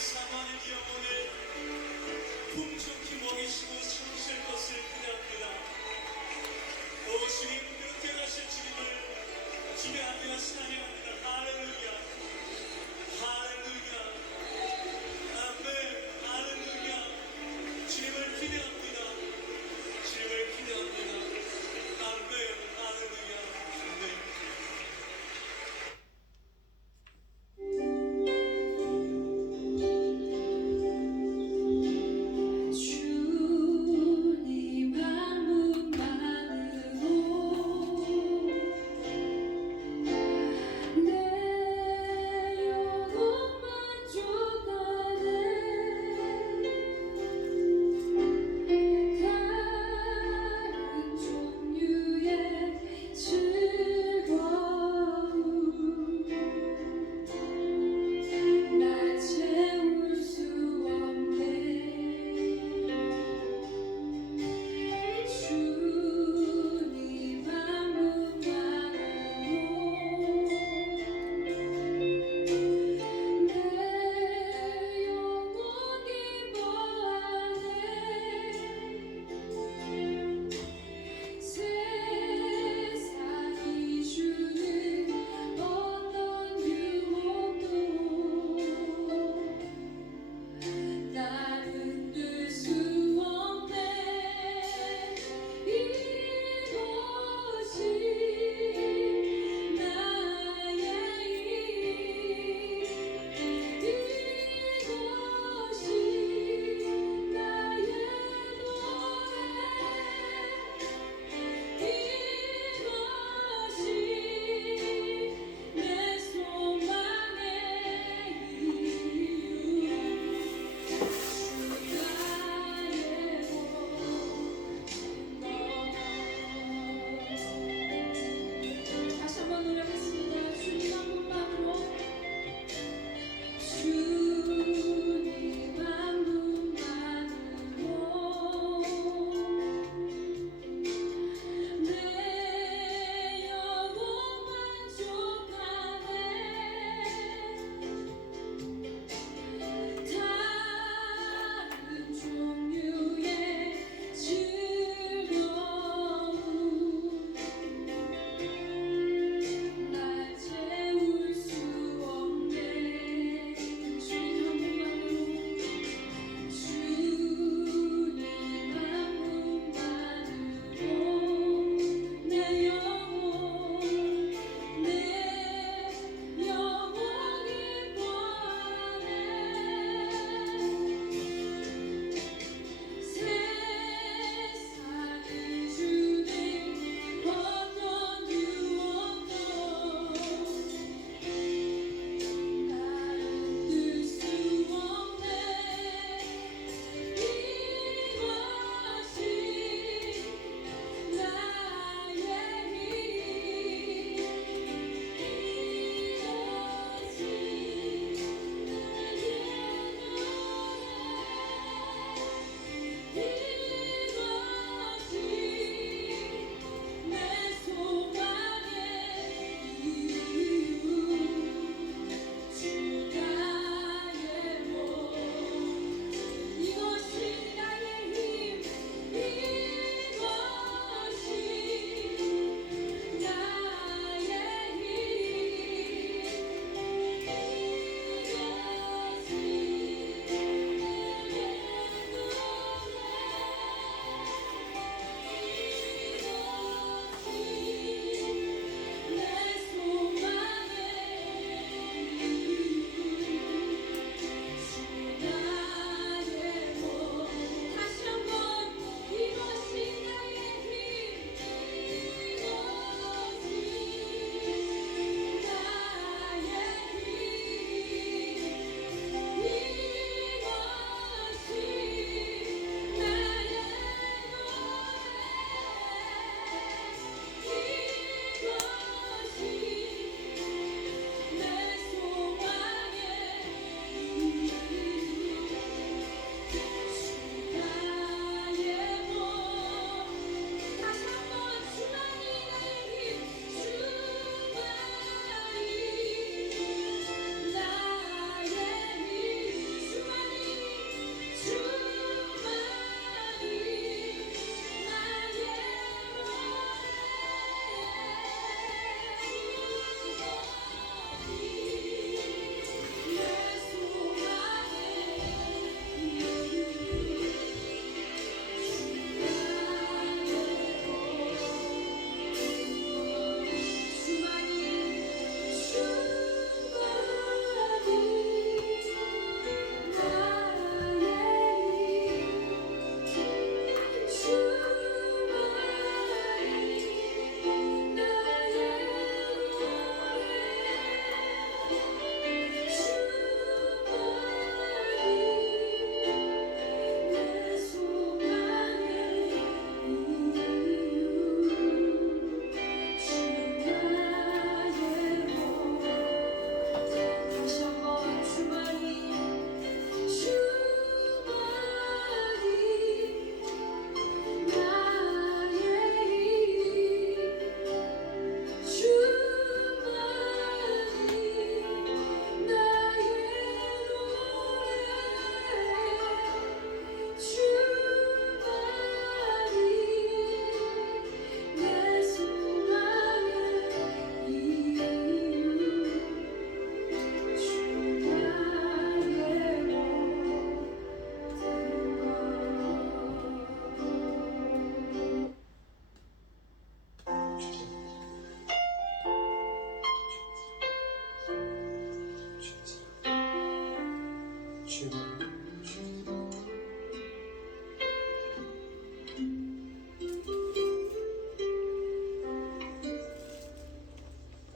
사모하는 영혼을 풍족히 먹이시고 채우실 것을 기대합니다. 오 주님, 그렇게 하실 주님을 기대하며 찬양합니다. 할렐루야, 할렐루야, 아멘, 할렐루야. 주님을 기대합니다. 주님을 기대합니다. 아멘, 할렐루야, 아멘.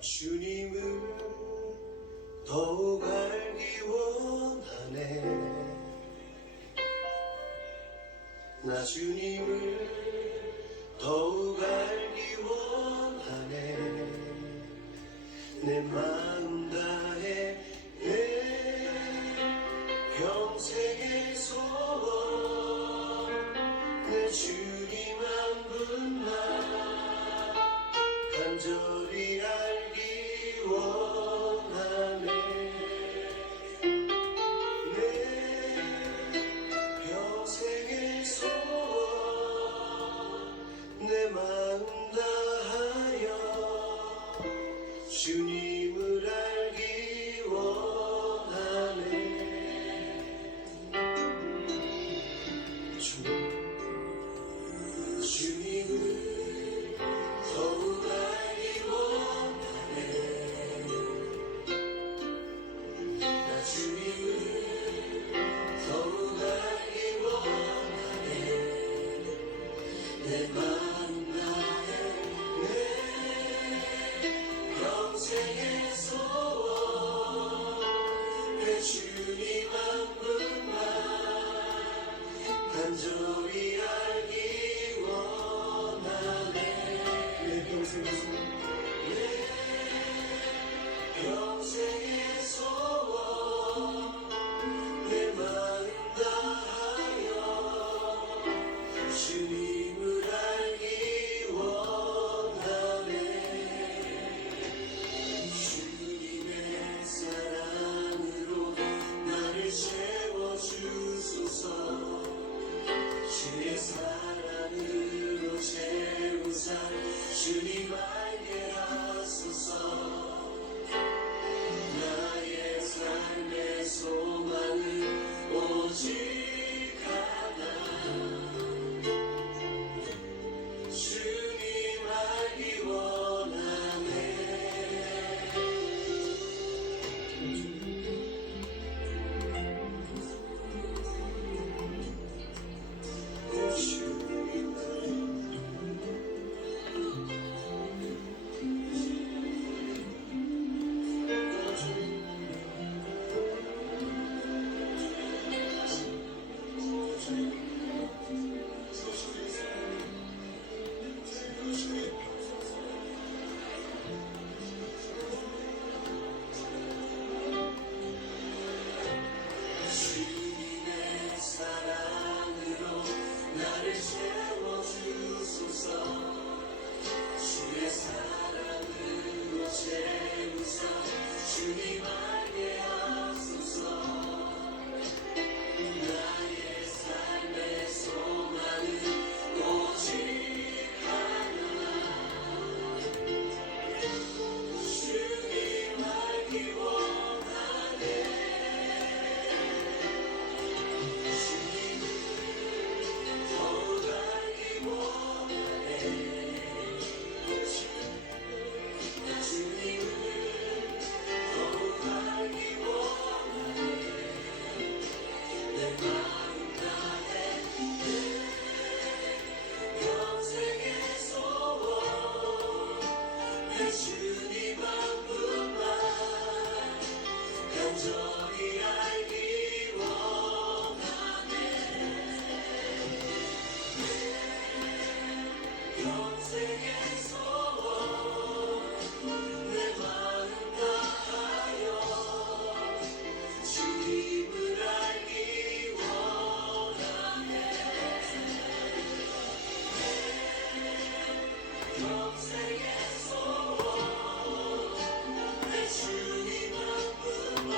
주님을 더욱 알기 원하네. 나 주님을 더욱 알기 원하네. 내 마음 다해 내 평생의 소원 내 주님 한 분만 간절히 알기 원하네. 내 평생의 소원 내 마음 다하여 주님을 알기 원하네. 주님을 더욱 알기 원하네. 나 주님을 더욱 알기 원하네. 내 마음 다해 내 평생의 소원 내 주님 한 분만 간절히 알기 원하네. 내 평생의 소원 평생의 소원 내 마음 다하여 주님을 알기 원하네. 주님의 사랑으로 나를 채워주소서. 주의 사랑으로 채우사 주님 알게 하소서. 나의 삶의 소망은 오직 하나 주님 알기 원하네. 주님의 사랑으로 나를 채워주소서. 주의 사랑으로 채우사 주님 알게 하소서. 나의 삶의 소망은 오직 하나 주님 알기 원하네. 더욱 알기 원하네. 나 주님을 더욱 알기 원하네. 내 마음 다해 내 평생의 소원 내 주님 한 분만 간절히 알기 원하네. 평생의 소원 내 마음 다하여 주님을 알기 원하네. 평생의 소원 내 주님 한 분만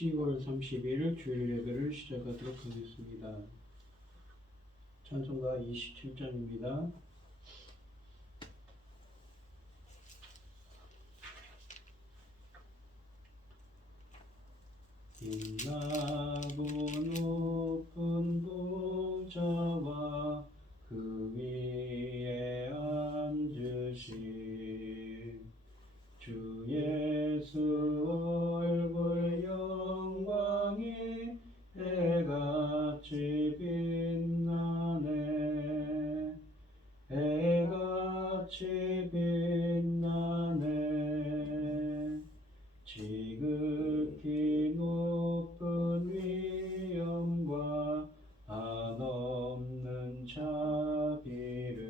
10월 30일 주일 예배를 시작하도록 하겠습니다. 찬송가 27장입니다. 빛나고 높은 보좌와 그 위에 앉으신 주 예수 얼굴 영광이 해같이 빛나네. 해같이 빛나네. 지극히 높은 위엄과 한없는 자비를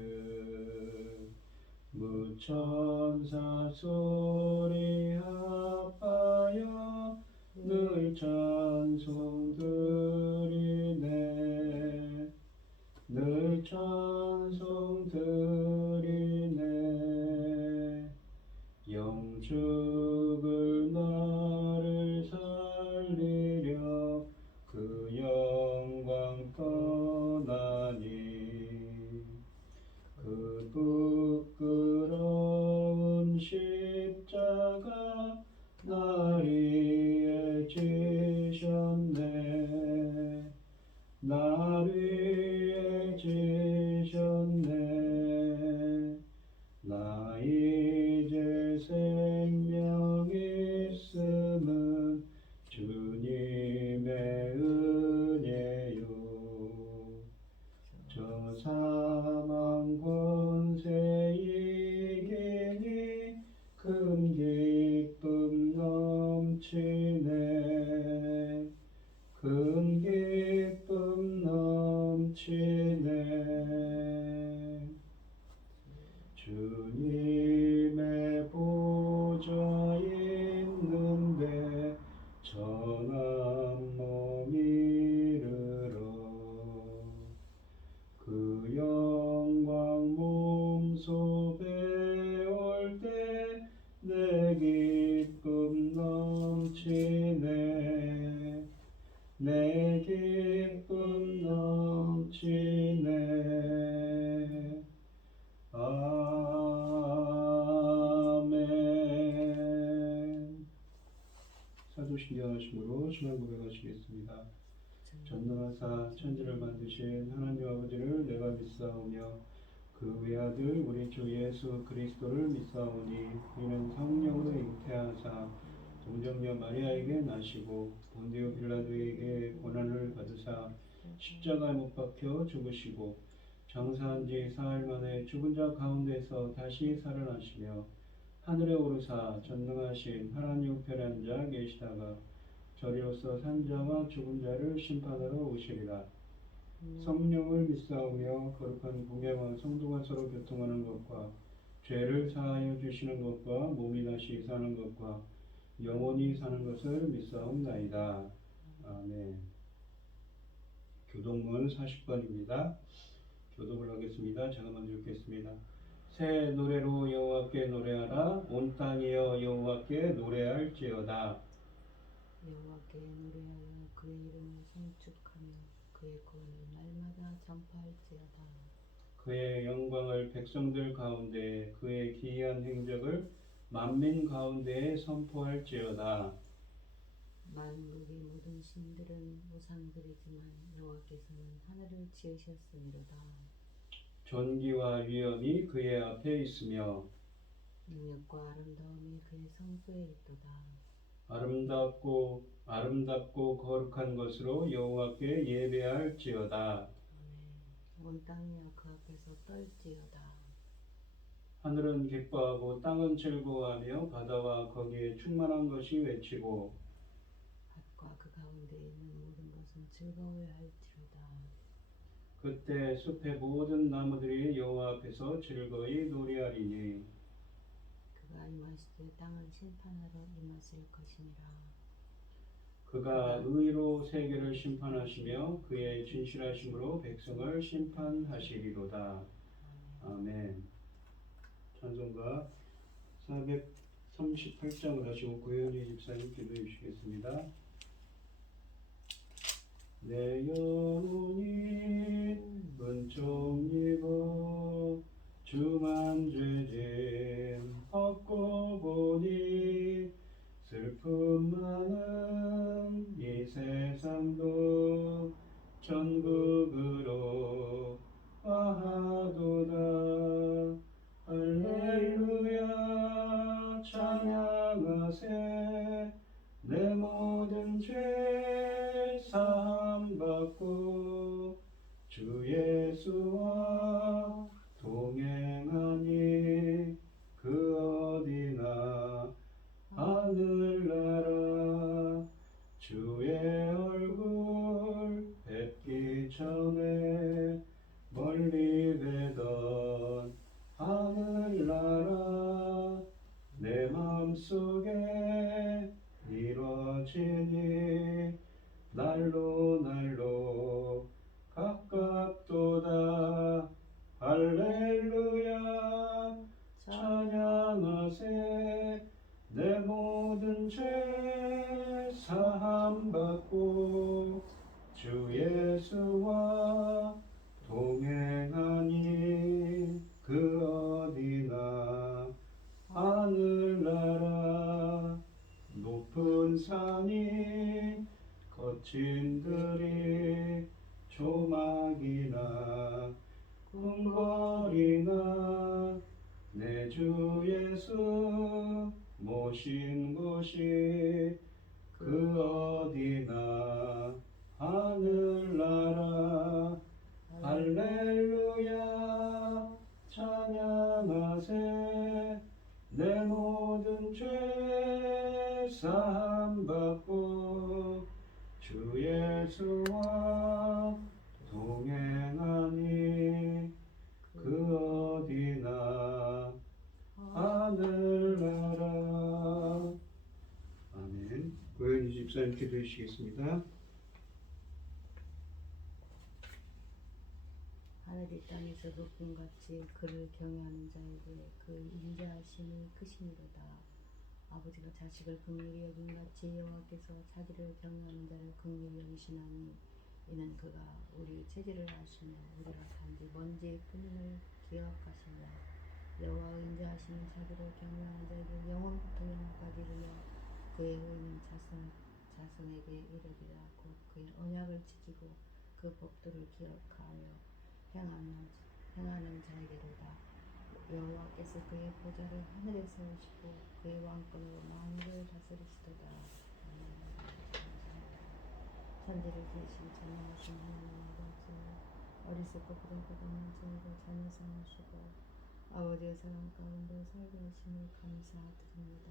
무천사 소리 합하여 늘 찬송 드리네. 늘 찬송 드리네. 영죽을 나를 살리려 그 영광 떠나니 그 부끄러운 십자가 날 위해 지셨네. 날 위해 지셨네. 나 이제 생명 있음은 주님의 은혜요. 저 사망 권세 이기니 큰 기쁨 넘치네. 큰 기쁨 넘치네. 주님의 보좌 있는데 전한 몸 이르러 그 영광 몸속에 올 때 내 기쁨 넘치네. 내 기쁨 넘치네. 아멘. 사도신경하심으로 신앙 고백하시겠습니다. 전능하사 천지를 만드신 하나님 아버지를 내가 믿사오며 그 외아들 우리 주 예수 그리스도를 믿사오니 이는 성령으로 잉태하사 동정녀 마리아에게 나시고 본디오 빌라도에게 고난을 받으사 십자가에 못 박혀 죽으시고 장사한 지 사흘 만에 죽은 자 가운데서 다시 살아나시며 하늘에 오르사 전능하신 하나님 우편에 앉아 계시다가 저리로서 산자와 죽은 자를 심판하러 오시리라. 성령을 믿사오며 거룩한 공예와 성도가 서로 교통하는 것과 죄를 사하여 주시는 것과 몸이 다시 사는 것과 영원히 사는 것을 믿사옵나이다. 아멘. 교독문 40번입니다. 교독을 하겠습니다. 제가 먼저 읽겠습니다. 새 노래로 여호와께 노래하라. 온 땅이여 여호와께 노래할지어다. 여호와께 노래하여 그의 이름을 송축하며 그의 구원을 날마다 전파할지어다. 그의 영광을 백성들 가운데 그의 기이한 행적을 만민 가운데에 선포할지어다. 만국의 모든 신들은 우상들이지만 여호와께서는 하늘을 지으셨으미로다. 존귀와 위엄이 그의 앞에 있으며 능력과 아름다움이 그의 성소에 있도다. 아름답고 거룩한 것으로 여호와께 예배할지어다. 온 땅이여 그 앞에서 떨지어다. 하늘은 기뻐하고 땅은 즐거워하며 바다와 거기에 충만한 것이 외치고 밭과 그 가운데 있는 모든 것은 즐거워야 할지로다. 그때 숲의 모든 나무들이 여호와 앞에서 즐거이 노래하리니 그가 임하실 때 땅을 심판하러 임하실 것이니라. 그가 의로 세계를 심판하시며 그의 진실하심으로 백성을 심판하시리로다. 아멘. 찬송가 438장을 하시고 고현희 집사님 기도해 주시겠습니다. 내 영혼이 은총 입어 중한 죄짐 얻고 보니 슬픔 많은 이 세상도 천국으로 와하도다. 할렐루야 찬양하세. 내 모든 죄 사함 받고 주 예수와 동행하니 그 어디나 하늘나라. 주의 얼굴 뵙기 전에 멀리 뵈던 하늘나라. 내 맘속에 이루어지니 날로 날로 가깝도다. 할렐루야 찬양하세. 내 모든 죄 사함 받고 주 예수와 동행하니 그 어디나 하늘나라. 높은 산이 거친 들이 조막이나 궁궐이나 내 주 예수 모신 곳이 그 어디나 하늘나라. 할렐루야 찬양하세. 내 모든 죄 사함 받고 주 예수와 동행하니 그 어디나 하늘나라. 아멘. 고현희 집사님 기도해 주시겠습니다. 하늘 이 땅에서 높은 같이 그를 경외하는 자에게 그 인자하심이 크시니로다. 아버지가 자식을 긍휼히 여긴 같이 여호와께서 자기를 경외하는 자를 긍휼히 여기시나니 이는 그가 우리 체질을 아시며 우리가 단지 먼지 뿐임을 기억하시며 여호와의 인자하심은 자기를 경외하는 자에게 영원부터 영원까지 이르며 그의 의는 자손에게 이르리라. 곧 그의 언약을 지키고 그 법도를 기억하여 행하는 자에게로다. 여호와께서 그의 보좌를 하늘에 세우시고 그의 왕권으로 만국을 다스리시도다. 천지를 지으신 전능하신 하나님 아버지, 어리석고 부끄럽는 저희를 자녀 삼으시고 아버지의 사랑 가운데 살게 하심을 감사드립니다.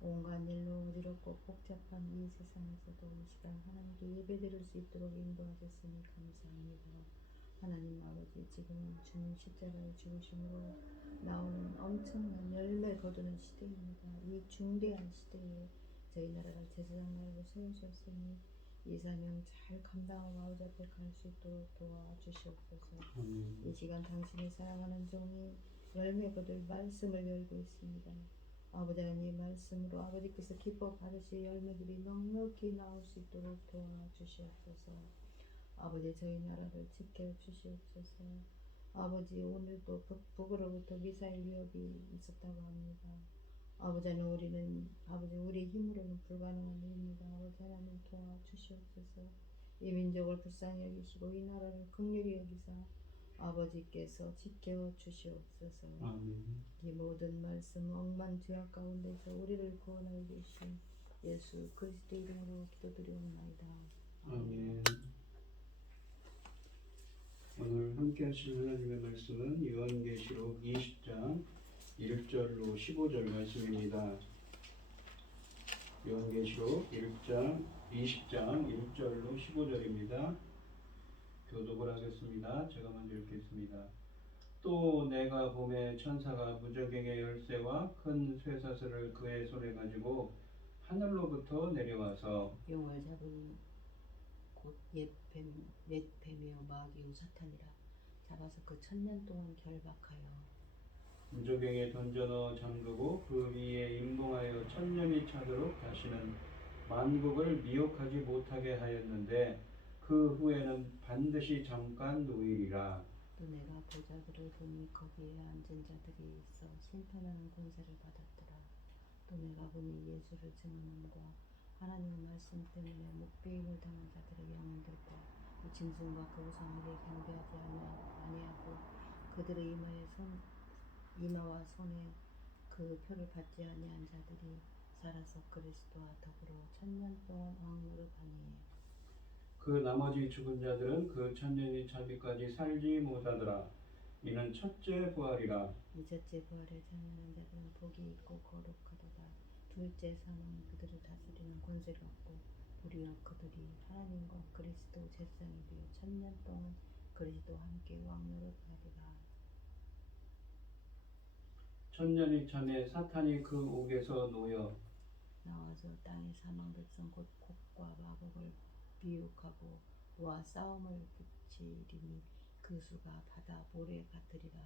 온갖 일로 어지럽고 복잡한 이 세상에서도 이 시간 하나님께 예배드릴 수 있도록 인도하셨으니 감사합니다. 하나님 아버지, 지금은 주님 십자가의 죽으심으로 나오는 엄청난 열매 거두는 시대입니다. 이 중대한 시대에 저희 나라를 제사장 나라로 세우셨으니 이 사명 잘 감당하고 아버지 앞에 갈 수 있도록 도와주시옵소서. 이 시간 당신이 사랑하는 종이 열매 거둘 말씀을 열고 있습니다. 아버지 하나님 말씀으로 아버지께서 기뻐 받으실 열매들이 넉넉히 나올 수 있도록 도와주시옵소서. 아버지 저희 나라를 지켜주시옵소서. 아버지 오늘도 북으로부터 미사일 위협이 있었다고 합니다. 아버지 하나님 우리는 아버지 우리 힘으로는 불가능한 일입니다. 아버지 하나님 도와주시옵소서. 이 민족을 불쌍히 여기시고 이 나라를 긍휼히 여기사 아버지께서 지켜주시옵소서. 아멘. 이 모든 말씀 억만 죄악 가운데서 우리를 구원하여 주신 예수 그리스도 이름으로 기도드리옵나이다. 아멘. 오늘 함께 하실 하나님의 말씀은 요한계시록 20장 1절로 15절 말씀입니다. 요한계시록 20장 1절로 15절입니다. 교독을 하겠습니다. 제가 먼저 읽겠습니다. 또 내가 봄에 천사가 무저갱의 열쇠와 큰 쇠사슬을 그의 손에 가지고 하늘로부터 내려와서 용을 잡은 곧 옛뱀이요 마귀요 사탄이라 잡아서 그 1000년 동안 결박하여 무저갱에 던져넣어 잠그고 그 위에 임봉하여 1000년이 차도록 다시는 만국을 미혹하지 못하게 하였는데 그 후에는 반드시 잠깐 누이리라. 또 내가 보자기를 보니 거기에 앉은 자들이 있어 심판하는 권세를 받았더라. 또 내가 보니 예수를 증언함과 하나님의 말씀 때문에 목배임을 당한 자들의 영혼들과 그 짐승과 그 우상에게 경배하지 아니하고 그들의 이마와 손에 그 표를 받지 아니한 자들이 살아서 그리스도와 더불어 천년 동안 왕노릇하니 그 나머지 죽은 자들은 그 천년이 차기까지 살지 못하더라. 이는 첫째 부활이라. 이 첫째 부활에 참여하는 자들은 복이 있고 거룩하도다. 둘째 사망은 그들을 다스리는 권세를 얻고 우리와 그들이 하나님과 그리스도 제사장이 되어 천년 동안 그리스도와 함께 왕노릇하리라. 천년이 참에 사탄이 그 옥에서 놓여 나와서 땅의 사망 백성 곧 곡과 마법을 미혹하고 와 싸움을 붙이리니 그 수가 바다 모래 같으리라.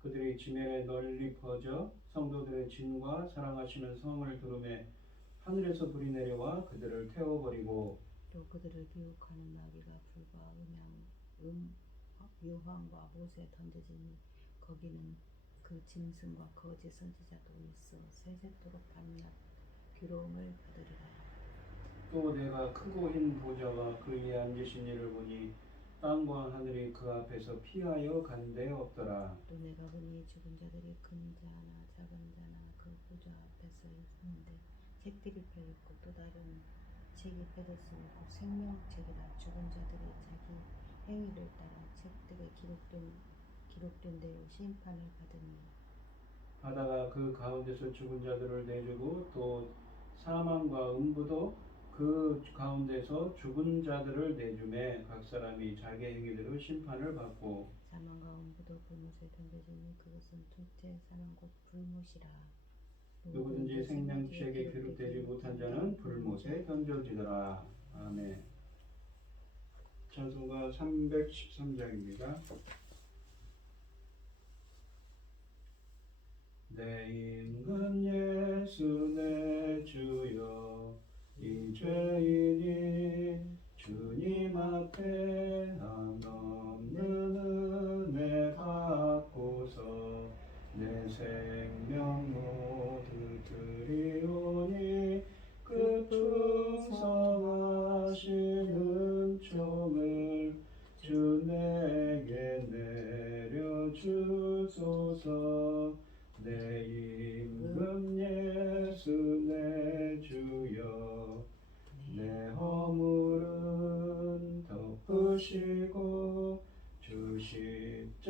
그들이 지면에 널리 퍼져 성도들의 진과 사랑하시는 성을 두루매 하늘에서 불이 내려와 그들을 태워버리고 또 그들을 미혹하는 나귀가 불과 유황과 못에 던져지니 거기는 그 짐승과 거짓 선지자도 있어 세세토록 밤낮 괴로움을 받으리라. 또 내가 크고 흰 보좌와 그 위에 앉으신 이를 보니 땅과 하늘이 그 앞에서 피하여 간 데 없더라. 또 내가 보니 죽은 자들이 큰 자나 작은 자나 그 보좌 앞에 서 있는데 책들이 펴있고 또 다른 책이 펴졌으니 곧 생명책이라. 죽은 자들이 자기 행위를 따라 책들에 기록된 대로 심판을 받으니 바다가 그 가운데서 죽은 자들을 내주고 또 사망과 음부도 그 가운데서 죽은 자들을 내주매 각 사람이 자기 행위대로 심판을 받고 사망과 음부도 불못에 던져지니 그것은 둘째 사망 곧 불못이라. 누구든지 생명책에 기록되지 못한 자는 불못에 던져지더라. 아멘. 찬송가 313장입니다. 내 임금 예수 내 주여 이 죄인이 주님 앞에 한없는 은혜 받고서 내 생명 모두 드리오니 그 풍성하신 은총을 주 내게 내려주소서. 내 임금 예수 내 주여 내 허물은 덮으시고 주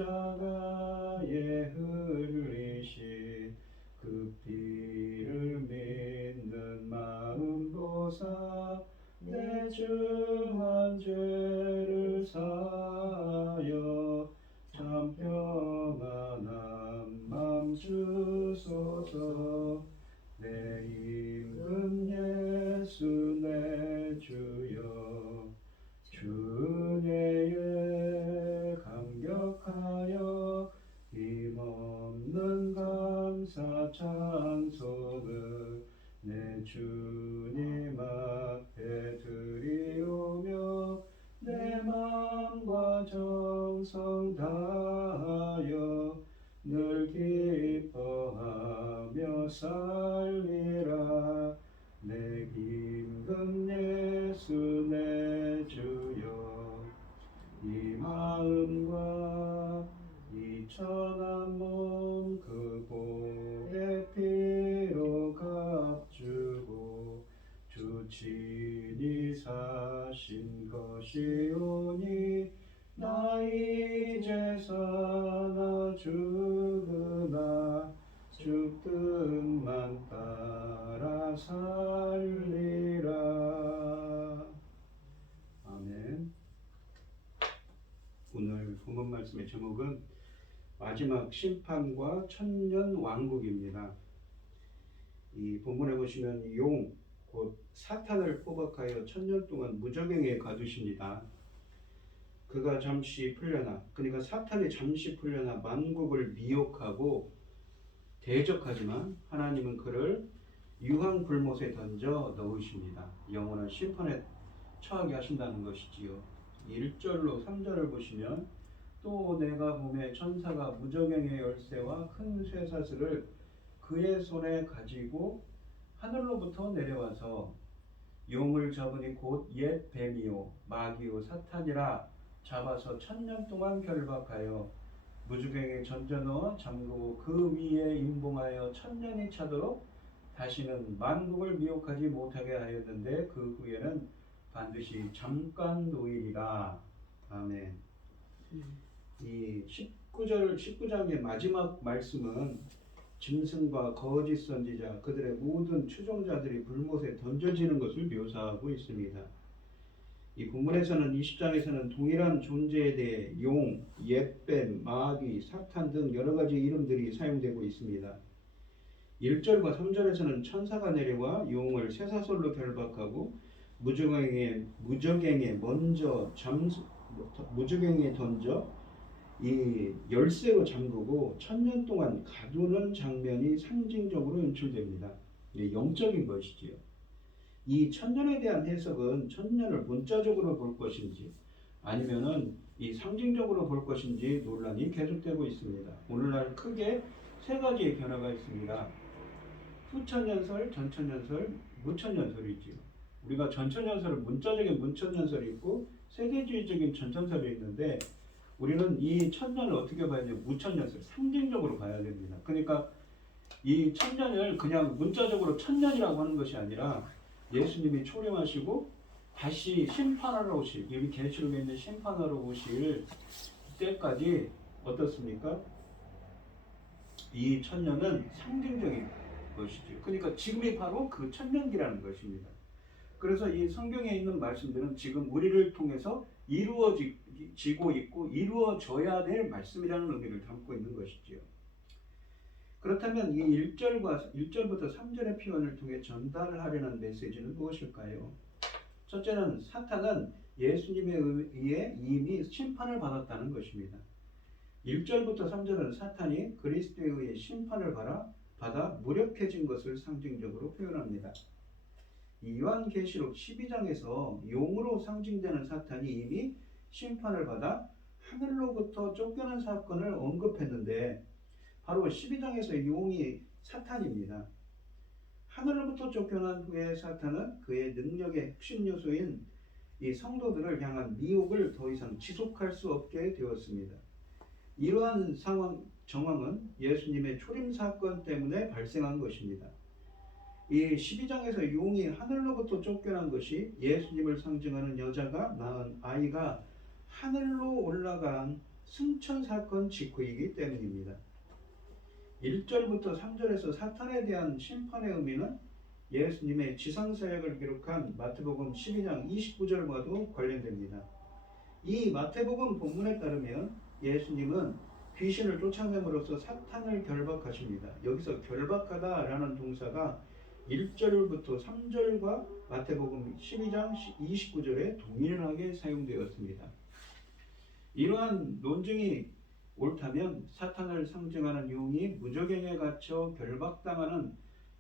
십자가에 흘리신 그 피를 믿는 마음 보사 내 중한 죄를 사하여 참 평안한 맘 주소서. 내 임금 예수 내 주여 주 은혜에 감격하여 힘없는 감사 찬송을 내 주님 앞에 드리오며 내 마음과 정성 다하여 늘 기뻐하며 살리라. 내 임금 예수 내 주여 이 마음과 이 천한 몸 그 보배 피로 값주고 주 친히 사신 것이오니 나 이제 사나 죽으나 주 뜻만 따라 살리라. 아멘. 오늘 본문 말씀의 제목은 마지막 심판과 천년 왕국입니다. 이 본문에 보시면 용, 곧 사탄을 포박하여 천년 동안 무적행에 가두십니다. 그가 잠시 풀려나, 그러니까 사탄이 잠시 풀려나 만국을 미혹하고 대적하지만 하나님은 그를 유황 불못에 던져 넣으십니다. 영원한 심판의 처하게 하신다는 것이지요. 1절로 3절을 보시면 또 내가 보매 천사가 무저갱의 열쇠와 큰 쇠사슬을 그의 손에 가지고 하늘로부터 내려와서 용을 잡으니 곧 옛 뱀이요 마귀요 사탄이라 잡아서 1000년 동안 결박하여 무저갱에 던져 넣어 잠그고 그 위에 임봉하여 1000년이 차도록 다시는 만국을 미혹하지 못하게 하였는데 그 후에는 반드시 잠깐 노일이라. 아멘. 이 19장의 마지막 말씀은 짐승과 거짓 선지자 그들의 모든 추종자들이 불못에 던져지는 것을 묘사하고 있습니다. 이 본문에서는 20장에서는 동일한 존재에 대해 용, 옛뱀, 마귀, 사탄 등 여러 가지 이름들이 사용되고 있습니다. 1절과 3절에서는 천사가 내려와 용을 쇠사슬로 결박하고 무저갱에 던져 이 열쇠로 잠그고 1000년 동안 가두는 장면이 상징적으로 연출됩니다. 영적인 것이지요. 이 1000년에 대한 해석은 1000년을 문자적으로 볼 것인지 아니면은 이 상징적으로 볼 것인지 논란이 계속되고 있습니다. 오늘날 크게 세 가지의 변화가 있습니다. 후천년설, 전천년설, 무천년설이지요. 우리가 전천년설은 문자적인 문천년설이 있고 세계주의적인 전천년설이 있는데 우리는 이 천년을 어떻게 봐야 되냐? 무천년설, 상징적으로 봐야 됩니다. 그러니까 이 천년을 그냥 문자적으로 천년이라고 하는 것이 아니라 예수님이 초림하시고 다시 심판하러 오실, 여기 계시록에 있는 심판하러 오실 때까지 어떻습니까? 이 천년은 상징적인 것이죠. 그러니까 지금이 바로 그 천년기라는 것입니다. 그래서 이 성경에 있는 말씀들은 지금 우리를 통해서 이루어지고 있고 이루어져야 될 말씀이라는 의미를 담고 있는 것이지요. 그렇다면 이 1절부터 3절의 표현을 통해 전달하려는 메시지는 무엇일까요? 첫째는 사탄은 예수님에 의해 이미 심판을 받았다는 것입니다. 1절부터 3절은 사탄이 그리스도에 의해 심판을 받아 무력해진 것을 상징적으로 표현합니다. 요한계시록 12장에서 용으로 상징되는 사탄이 이미 심판을 받아 하늘로부터 쫓겨난 사건을 언급했는데 바로 12장에서 용이 사탄입니다. 하늘로부터 쫓겨난 후에 사탄은 그의 능력의 핵심 요소인 이 성도들을 향한 미혹을 더 이상 지속할 수 없게 되었습니다. 이러한 정황은 예수님의 초림 사건 때문에 발생한 것입니다. 이 12장에서 용이 하늘로부터 쫓겨난 것이 예수님을 상징하는 여자가 낳은 아이가 하늘로 올라간 승천 사건 직후이기 때문입니다. 1절부터 3절에서 사탄에 대한 심판의 의미는 예수님의 지상사역을 기록한 마태복음 12장 29절과도 관련됩니다. 이 마태복음 본문에 따르면 예수님은 귀신을 쫓아냄으로써 사탄을 결박하십니다. 여기서 결박하다라는 동사가 1절부터 3절과 마태복음 12장 29절에 동일하게 사용되었습니다. 이러한 논증이 옳다면 사탄을 상징하는 용이 무저갱에 갇혀 결박당하는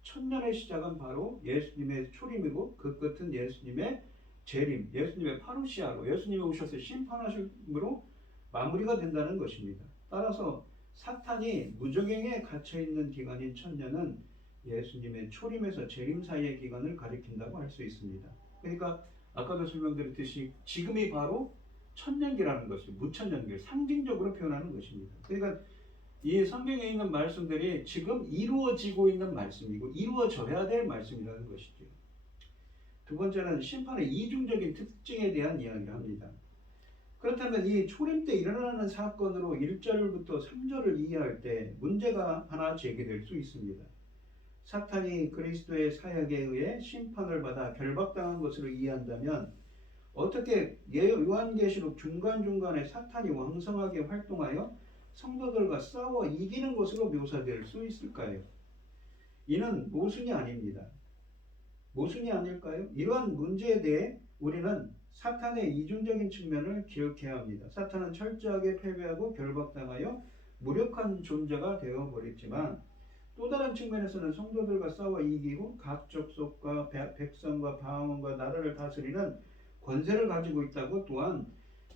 천년의 시작은 바로 예수님의 초림이고 그 끝은 예수님의 재림, 예수님의 파루시아로 예수님이 오셔서 심판하심으로 마무리가 된다는 것입니다. 따라서 사탄이 무저갱에 갇혀있는 기간인 천년은 예수님의 초림에서 재림 사이의 기간을 가리킨다고 할 수 있습니다. 그러니까 아까도 설명드렸듯이 지금이 바로 천년기라는 것을 무천년기를 상징적으로 표현하는 것입니다. 그러니까 이 성경에 있는 말씀들이 지금 이루어지고 있는 말씀이고 이루어져야 될 말씀이라는 것이죠. 두 번째는 심판의 이중적인 특징에 대한 이야기를 합니다. 그렇다면 이 초림 때 일어나는 사건으로 1절부터 3절을 이해할 때 문제가 하나 제기될 수 있습니다. 사탄이 그리스도의 사역에 의해 심판을 받아 결박당한 것으로 이해한다면 어떻게 요한계시록 중간중간에 사탄이 왕성하게 활동하여 성도들과 싸워 이기는 것으로 묘사될 수 있을까요? 이는 모순이 아닙니다. 모순이 아닐까요? 이러한 문제에 대해 우리는 사탄의 이중적인 측면을 기억해야 합니다. 사탄은 철저하게 패배하고 결박당하여 무력한 존재가 되어버렸지만 또 다른 측면에서는 성도들과 싸워 이기고 각 족속과 백성과 방언과 나라를 다스리는 권세를 가지고 있다고 또한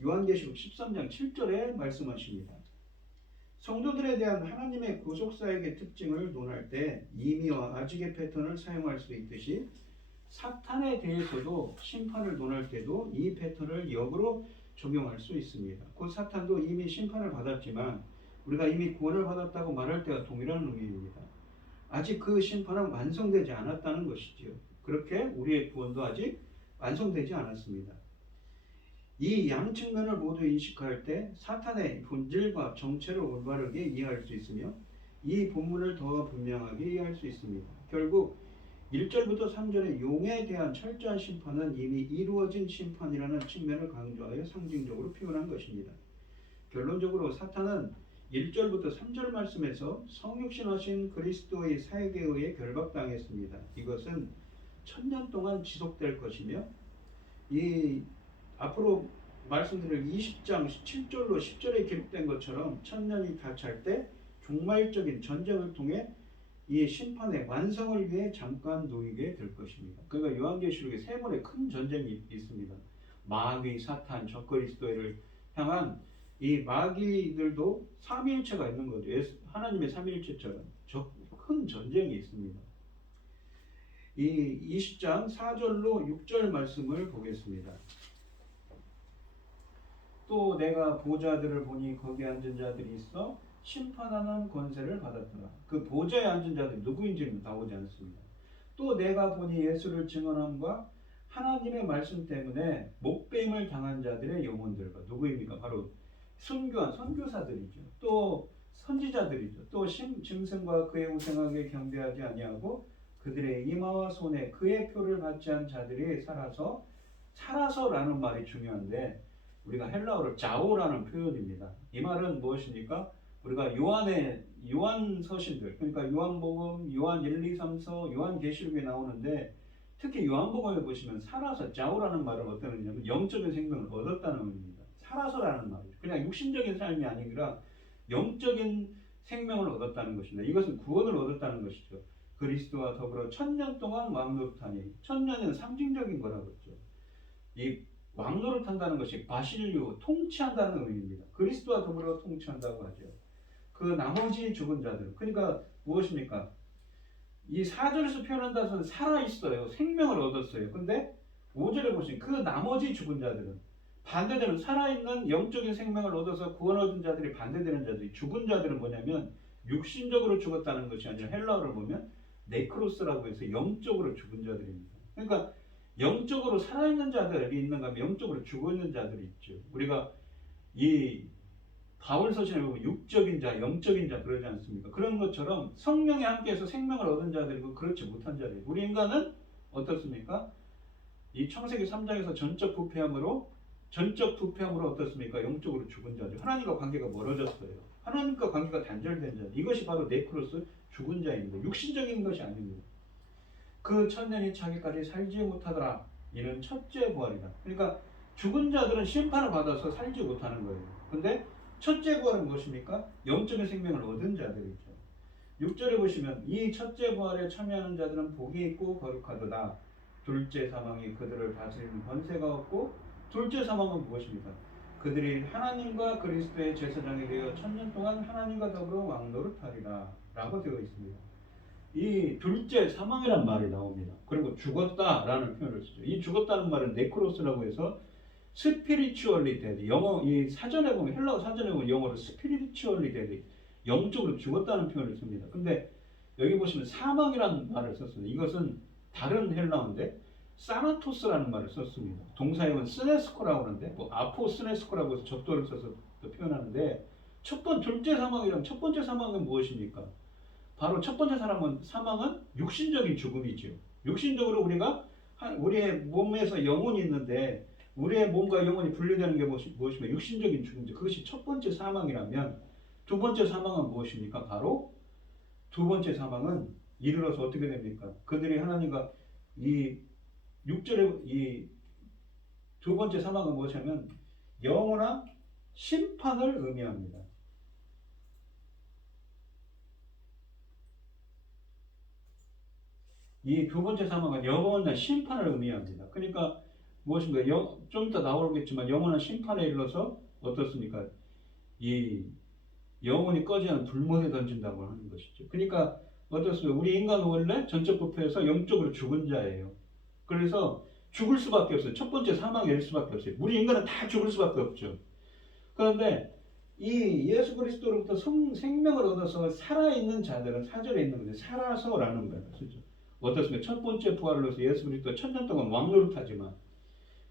요한계시록 13장 7절에 말씀하십니다. 성도들에 대한 하나님의 구속사역의 특징을 논할 때 임의와 아직의 패턴을 사용할 수 있듯이 사탄에 대해서도 심판을 논할 때도 이 패턴을 역으로 적용할 수 있습니다. 곧 사탄도 이미 심판을 받았지만 우리가 이미 구원을 받았다고 말할 때와 동일한 의미입니다. 아직 그 심판은 완성되지 않았다는 것이지요. 그렇게 우리의 구원도 아직 완성되지 않았습니다. 이 양 측면을 모두 인식할 때 사탄의 본질과 정체를 올바르게 이해할 수 있으며 이 본문을 더 분명하게 이해할 수 있습니다. 결국 1절부터 3절의 용에 대한 철저한 심판은 이미 이루어진 심판이라는 측면을 강조하여 상징적으로 표현한 것입니다. 결론적으로 사탄은 1절부터 3절 말씀에서 성육신하신 그리스도의 사역에 의해 결박당했습니다. 이것은 1000년 동안 지속될 것이며 이 앞으로 말씀드릴 20장 17절로 10절에 기록된 것처럼 1000년이 다 찰 때 종말적인 전쟁을 통해 이 심판의 완성을 위해 잠깐 놓이게 될 것입니다. 그러니까 요한계시록에 세 번의 큰 전쟁이 있습니다. 마귀, 사탄, 적그리스도를 향한 이 마귀들도 삼위일체가 있는 거죠. 하나님의 삼위일체처럼 큰 전쟁이 있습니다. 이 20장 4절로 6절 말씀을 보겠습니다. 또 내가 보좌들을 보니 거기에 앉은 자들이 있어 심판하는 권세를 받았더라. 그 보좌에 앉은 자들이 누구인지는 나오지 않습니다. 또 내가 보니 예수를 증언함과 하나님의 말씀 때문에 목배임을 당한 자들의 영혼들과 누구입니까? 바로 순교한 선교사들이죠. 또 선지자들이죠. 또 짐승과 그의 우상에게 경배하지 아니하고 그들의 이마와 손에 그의 표를 받지 않은 자들이 살아서라는 말이 중요한데 우리가 헬라어로 자오라는 표현입니다. 이 말은 무엇입니까? 우리가 요한 서신들, 그러니까 요한복음, 요한 1, 2, 3서, 요한계시록에 나오는데 특히 요한복음에 보시면 살아서 자오라는 말은 어떤 의미냐면 영적인 생명을 얻었다는 의미입니다. 살아서라는 말이죠. 그냥 육신적인 삶이 아니라 영적인 생명을 얻었다는 것입니다. 이것은 구원을 얻었다는 것이죠. 그리스도와 더불어 1000년 동안 왕노릇하니 1000년은 상징적인 거라고 했죠. 이 왕노릇한다는 것이 바실류, 통치한다는 의미입니다. 그리스도와 더불어 통치한다고 하죠. 그 나머지 죽은 자들, 그러니까 무엇입니까? 이 4절에서 표현한 것은 살아있어요. 생명을 얻었어요. 근데 5절에 보시면 그 나머지 죽은 자들은 반대되는 살아있는 영적인 생명을 얻어서 구원 얻은 자들이 반대되는 자들이 죽은 자들은 뭐냐면 육신적으로 죽었다는 것이 아니라 헬라어를 보면 네크로스라고 해서 영적으로 죽은 자들입니다. 그러니까 영적으로 살아있는 자들이 있는가 하면 영적으로 죽어있는 자들이 있죠. 우리가 이 바울 서신에 보면 육적인 자, 영적인 자 그러지 않습니까? 그런 것처럼 성령이 함께해서 생명을 얻은 자들이고 그렇지 못한 자들. 우리 인간은 어떻습니까? 이 창세기 3장에서 전적 부패함으로 어떻습니까? 영적으로 죽은 자죠. 하나님과 관계가 멀어졌어요. 하나님과 관계가 단절된 자. 이것이 바로 네크로스, 죽은 자입니다. 육신적인 것이 아닙니다. 그 1000년이 차기까지 살지 못하더라. 이는 첫째 부활이다. 그러니까 죽은 자들은 심판을 받아서 살지 못하는 거예요. 근데 첫째 부활은 무엇입니까? 영적인 생명을 얻은 자들이죠. 6절에 보시면 이 첫째 부활에 참여하는 자들은 복이 있고 거룩하도다. 둘째 사망이 그들을 다스리는 권세가 없고 둘째 사망은 무엇입니까? 그들이 하나님과 그리스도의 제사장이 되어 1000년 동안 하나님과 더불어 왕노릇하리라 라고 되어 있습니다. 이 둘째 사망이란 말이 나옵니다. 그리고 죽었다라는 표현을 쓰죠. 이 죽었다는 말은 네크로스라고 해서 스피리추얼리 데드, 영어 이 사전에 보면 헬라어 사전에 보면 영어로 스피리추얼리 데드, 영적으로 죽었다는 표현을 씁니다. 근데 여기 보시면 사망이라는 말을 썼습니다. 이것은 다른 헬라어인데 사나토스라는 말을 썼습니다. 동사형은 스네스코라고 하는데 아포스네스코라고 해서 접도를 써서 표현하는데 둘째 사망이라면 첫 번째 사망은 무엇입니까? 바로 첫 번째 사망은 육신적인 죽음이죠. 육신적으로 우리의 몸에서 영혼이 있는데 우리의 몸과 영혼이 분리되는 게 무엇이며 육신적인 죽음이죠. 그것이 첫 번째 사망이라면 두 번째 사망은 무엇입니까? 바로 두 번째 사망은 이르러서 어떻게 됩니까? 그들이 하나님과 이 6절에 이 두 번째 사망은 무엇이냐면 영원한 심판을 의미합니다. 이 두 번째 사망은 영원한 심판을 의미합니다. 그러니까 무엇인가? 좀 이따 나오겠지만 영원한 심판에 이르러서 어떻습니까? 이 영혼이 꺼지 않은 불못에 던진다고 하는 것이죠. 그러니까 어떻습니까? 우리 인간은 원래 전적 부패에서 영적으로 죽은 자예요. 그래서 죽을 수밖에 없어요. 첫 번째 사망에 이를 수밖에 없어요. 우리 인간은 다 죽을 수밖에 없죠. 그런데 이 예수 그리스도로부터 생명을 얻어서 살아있는 자들은 4절에 있는 건데 살아서라는 거예요. 그렇죠? 어떻습니까? 첫 번째 부활로서 예수 그리스도 1000년 동안 왕노릇하지만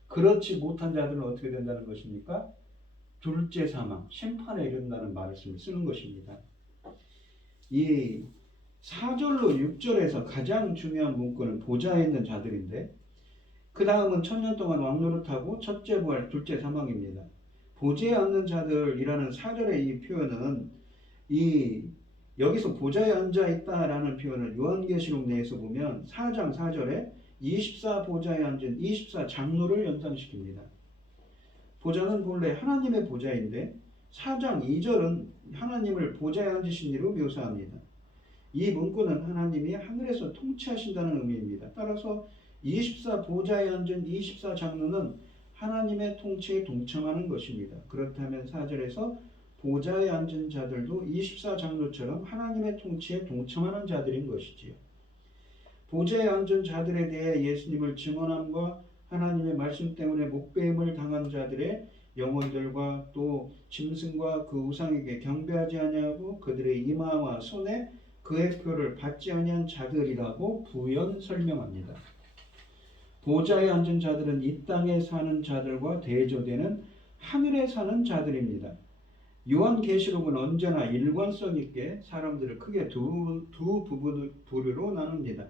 그렇지 못한 자들은 어떻게 된다는 것입니까? 둘째 사망, 심판에 이른다는 말씀을 쓰는 것입니다. 이 4절로 6절에서 가장 중요한 문구는 보좌에 있는 자들인데 그 다음은 1000년 동안 왕노릇하고 첫째 부활, 둘째 사망입니다. 보좌에 앉는 자들이라는 4절의 이 표현은 여기서 보좌에 앉아 있다라는 표현을 요한계시록 내에서 보면 4장 4절에 24 보좌에 앉은 24 장로를 연상시킵니다. 보좌는 본래 하나님의 보좌인데 4장 2절은 하나님을 보좌에 앉으신 이로 묘사합니다. 이 문구는 하나님이 하늘에서 통치하신다는 의미입니다. 따라서 24 보좌에 앉은 24 장로는 하나님의 통치에 동참하는 것입니다. 그렇다면 4절에서 보좌에 앉은 자들도 24 장로처럼 하나님의 통치에 동참하는 자들인 것이지요. 보좌에 앉은 자들에 대해 예수님을 증언함과 하나님의 말씀 때문에 목배임을 당한 자들의 영혼들과 또 짐승과 그 우상에게 경배하지 아니하고 그들의 이마와 손에 그의 표를 받지 아니한 자들이라고 부연 설명합니다. 보좌에 앉은 자들은 이 땅에 사는 자들과 대조되는 하늘에 사는 자들입니다. 요한계시록은 언제나 일관성 있게 사람들을 크게 두 부류로 나눕니다.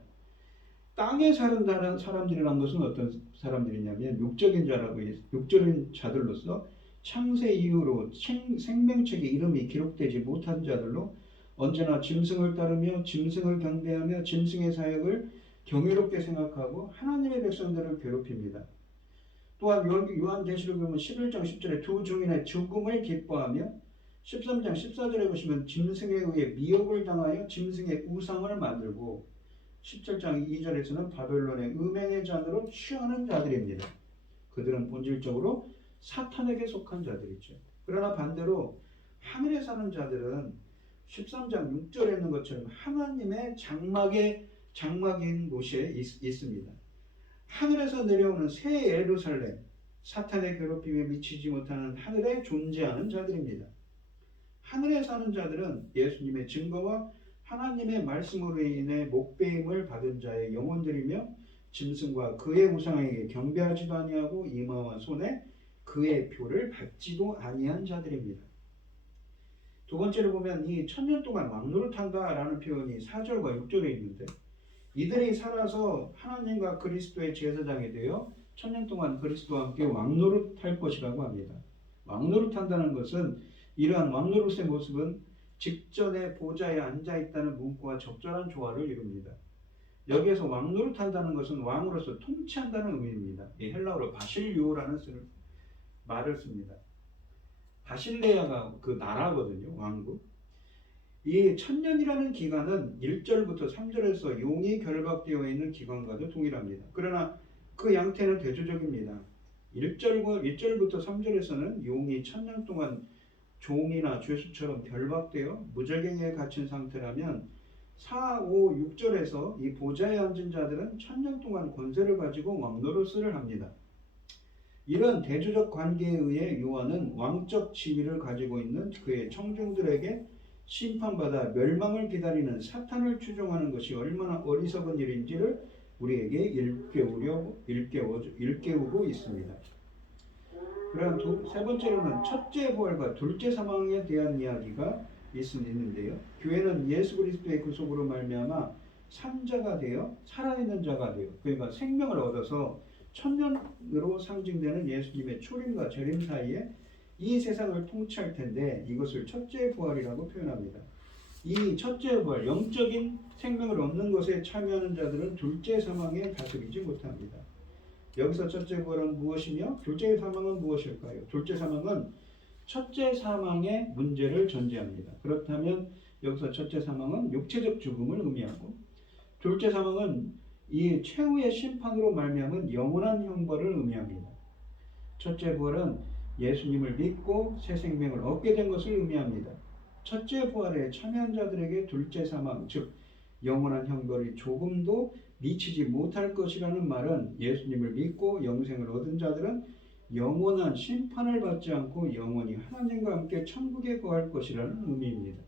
땅에 사는 사람들이란 것은 어떤 사람들이냐면 육적인 자들로서 창세 이후로 생명책에 이름이 기록되지 못한 자들로 언제나 짐승을 따르며 짐승을 경배하며 짐승의 사역을 경이롭게 생각하고 하나님의 백성들을 괴롭힙니다. 또한 요한계시록에 보면 11장 10절에 두 증인의 죽음을 기뻐하며 13장 14절에 보시면 짐승에 의해 미혹을 당하여 짐승의 우상을 만들고 17장 2절에서는 바벨론의 음행의 잔으로 취하는 자들입니다. 그들은 본질적으로 사탄에게 속한 자들이죠. 그러나 반대로 하늘에 사는 자들은 13장 6절에 있는 것처럼 하나님의 장막인 곳에 있습니다. 하늘에서 내려오는 새 예루살렘, 사탄의 괴롭힘에 미치지 못하는 하늘에 존재하는 자들입니다. 하늘에 사는 자들은 예수님의 증거와 하나님의 말씀으로 인해 목배임을 받은 자의 영혼들이며 짐승과 그의 우상에게 경배하지도 아니하고 이마와 손에 그의 표를 받지도 아니한 자들입니다. 두 번째로 보면 이 1000년 동안 왕노릇한다라는 표현이 4절과 6절에 있는데 이들이 살아서 하나님과 그리스도의 제사장이 되어 1000년 동안 그리스도와 함께 왕노릇할 것이라고 합니다. 왕노릇한다는 것은 이러한 왕노릇의 모습은 직전에 보좌에 앉아있다는 문구와 적절한 조화를 이룹니다. 여기에서 왕노릇한다는 것은 왕으로서 통치한다는 의미입니다. 이 헬라어로 바실리오라는 말을 씁니다. 바실레아가 그 나라거든요. 왕국. 이 1000년이라는 기간은 1절부터 3절에서 용이 결박되어 있는 기간과도 동일합니다. 그러나 그 양태는 대조적입니다. 1절부터 3절에서는 용이 1000년 동안 종이나 죄수처럼 결박되어 무적행에 갇힌 상태라면 4, 5, 6절에서 이 보좌에 앉은 자들은 1000년 동안 권세를 가지고 왕노릇을 합니다. 이런 대조적 관계에 의해 요한은 왕적 지위를 가지고 있는 그의 청중들에게 심판받아 멸망을 기다리는 사탄을 추종하는 것이 얼마나 어리석은 일인지를 우리에게 일깨우고 있습니다. 그럼 세 번째로는 첫째 부활과 둘째 사망에 대한 이야기가 있는데요. 교회는 예수 그리스도의 구속으로 말미암아 산자가 되어 살아있는 자가 되어 그러니까 생명을 얻어서 천년으로 상징되는 예수님의 초림과 재림 사이에 이 세상을 통치할 텐데 이것을 첫째 부활이라고 표현합니다. 이 첫째 부활, 영적인 생명을 얻는 것에 참여하는 자들은 둘째 사망에 다스리지 못합니다. 여기서 첫째 부활은 무엇이며 둘째 사망은 무엇일까요? 둘째 사망은 첫째 사망의 문제를 전제합니다. 그렇다면 여기서 첫째 사망은 육체적 죽음을 의미하고 둘째 사망은 이 최후의 심판으로 말미암은 영원한 형벌을 의미합니다. 첫째 부활은 예수님을 믿고 새 생명을 얻게 된 것을 의미합니다. 첫째 부활에 참여한 자들에게 둘째 사망, 즉 영원한 형벌이 조금도 미치지 못할 것이라는 말은 예수님을 믿고 영생을 얻은 자들은 영원한 심판을 받지 않고 영원히 하나님과 함께 천국에 거할 것이라는 의미입니다.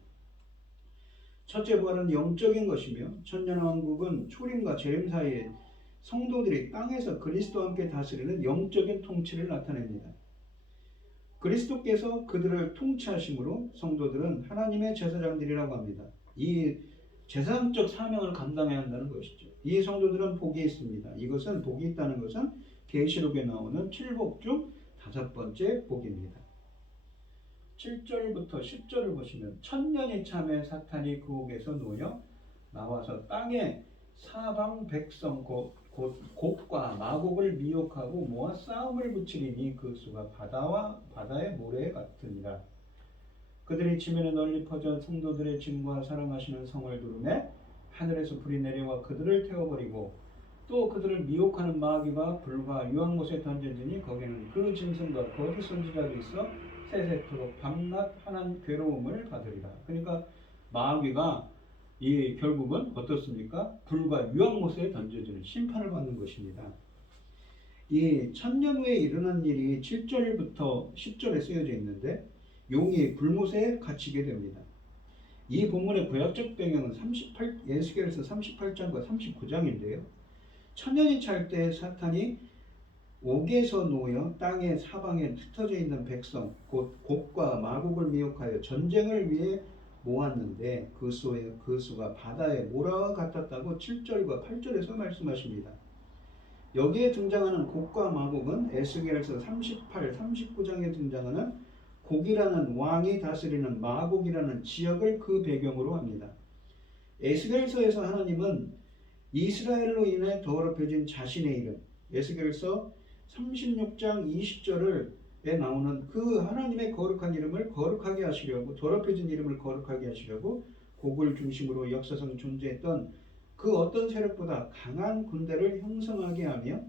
첫째 부활은 영적인 것이며 천년왕국은 초림과 재림 사이에 성도들이 땅에서 그리스도와 함께 다스리는 영적인 통치를 나타냅니다. 그리스도께서 그들을 통치하심으로 성도들은 하나님의 제사장들이라고 합니다. 이 제사장적 사명을 감당해야 한다는 것이죠. 이 성도들은 복이 있습니다. 이것은 복이 있다는 것은 계시록에 나오는 7복 중 5번째 복입니다. 7절부터 10절을 보시면 천년이 참에 사탄이 그 옥에서 놓여 나와서 땅에 사방 백성 곧 곡과 마곡을 미혹하고 모아 싸움을 붙이리니 그 수가 바다의 모래 같으니라. 그들이 지면에 널리 퍼져 성도들의 짐과 사랑하시는 성을 두르매 하늘에서 불이 내려와 그들을 태워버리고 또 그들을 미혹하는 마귀가 불과 유황못에 던져지니 거기는 그 짐승과 거짓 선지자도 있어 세세토록 밤낮 하나님 괴로움을 받으리라. 그러니까 마귀가 이 결국은 어떻습니까? 불과 유황못에 던져지는 심판을 받는 것입니다. 이 천년 후에 일어난 일이 7절부터 10절에 쓰여져 있는데 용이 불못에 갇히게 됩니다. 이 본문의 구약적 배경은 에스겔서 38장과 39장인데요. 천년이 찰 때 사탄이 옥에서 놓여 땅의 사방에 흩어져 있는 백성 곧 곡과 마곡을 미혹하여 전쟁을 위해 모았는데 그 수가 바다의 모라와 같았다고 7절과 8절에서 말씀하십니다. 여기에 등장하는 곡과 마곡은 에스겔서 38, 39장에 등장하는 곡이라는 왕이 다스리는 마곡이라는 지역을 그 배경으로 합니다. 에스겔서에서 하나님은 이스라엘로 인해 더럽혀진 자신의 이름, 에스겔서 36장 20절에 나오는 그 하나님의 거룩한 이름을 거룩하게 하시려고, 더럽혀진 이름을 거룩하게 하시려고 곡을 중심으로 역사상 존재했던 그 어떤 세력보다 강한 군대를 형성하게 하며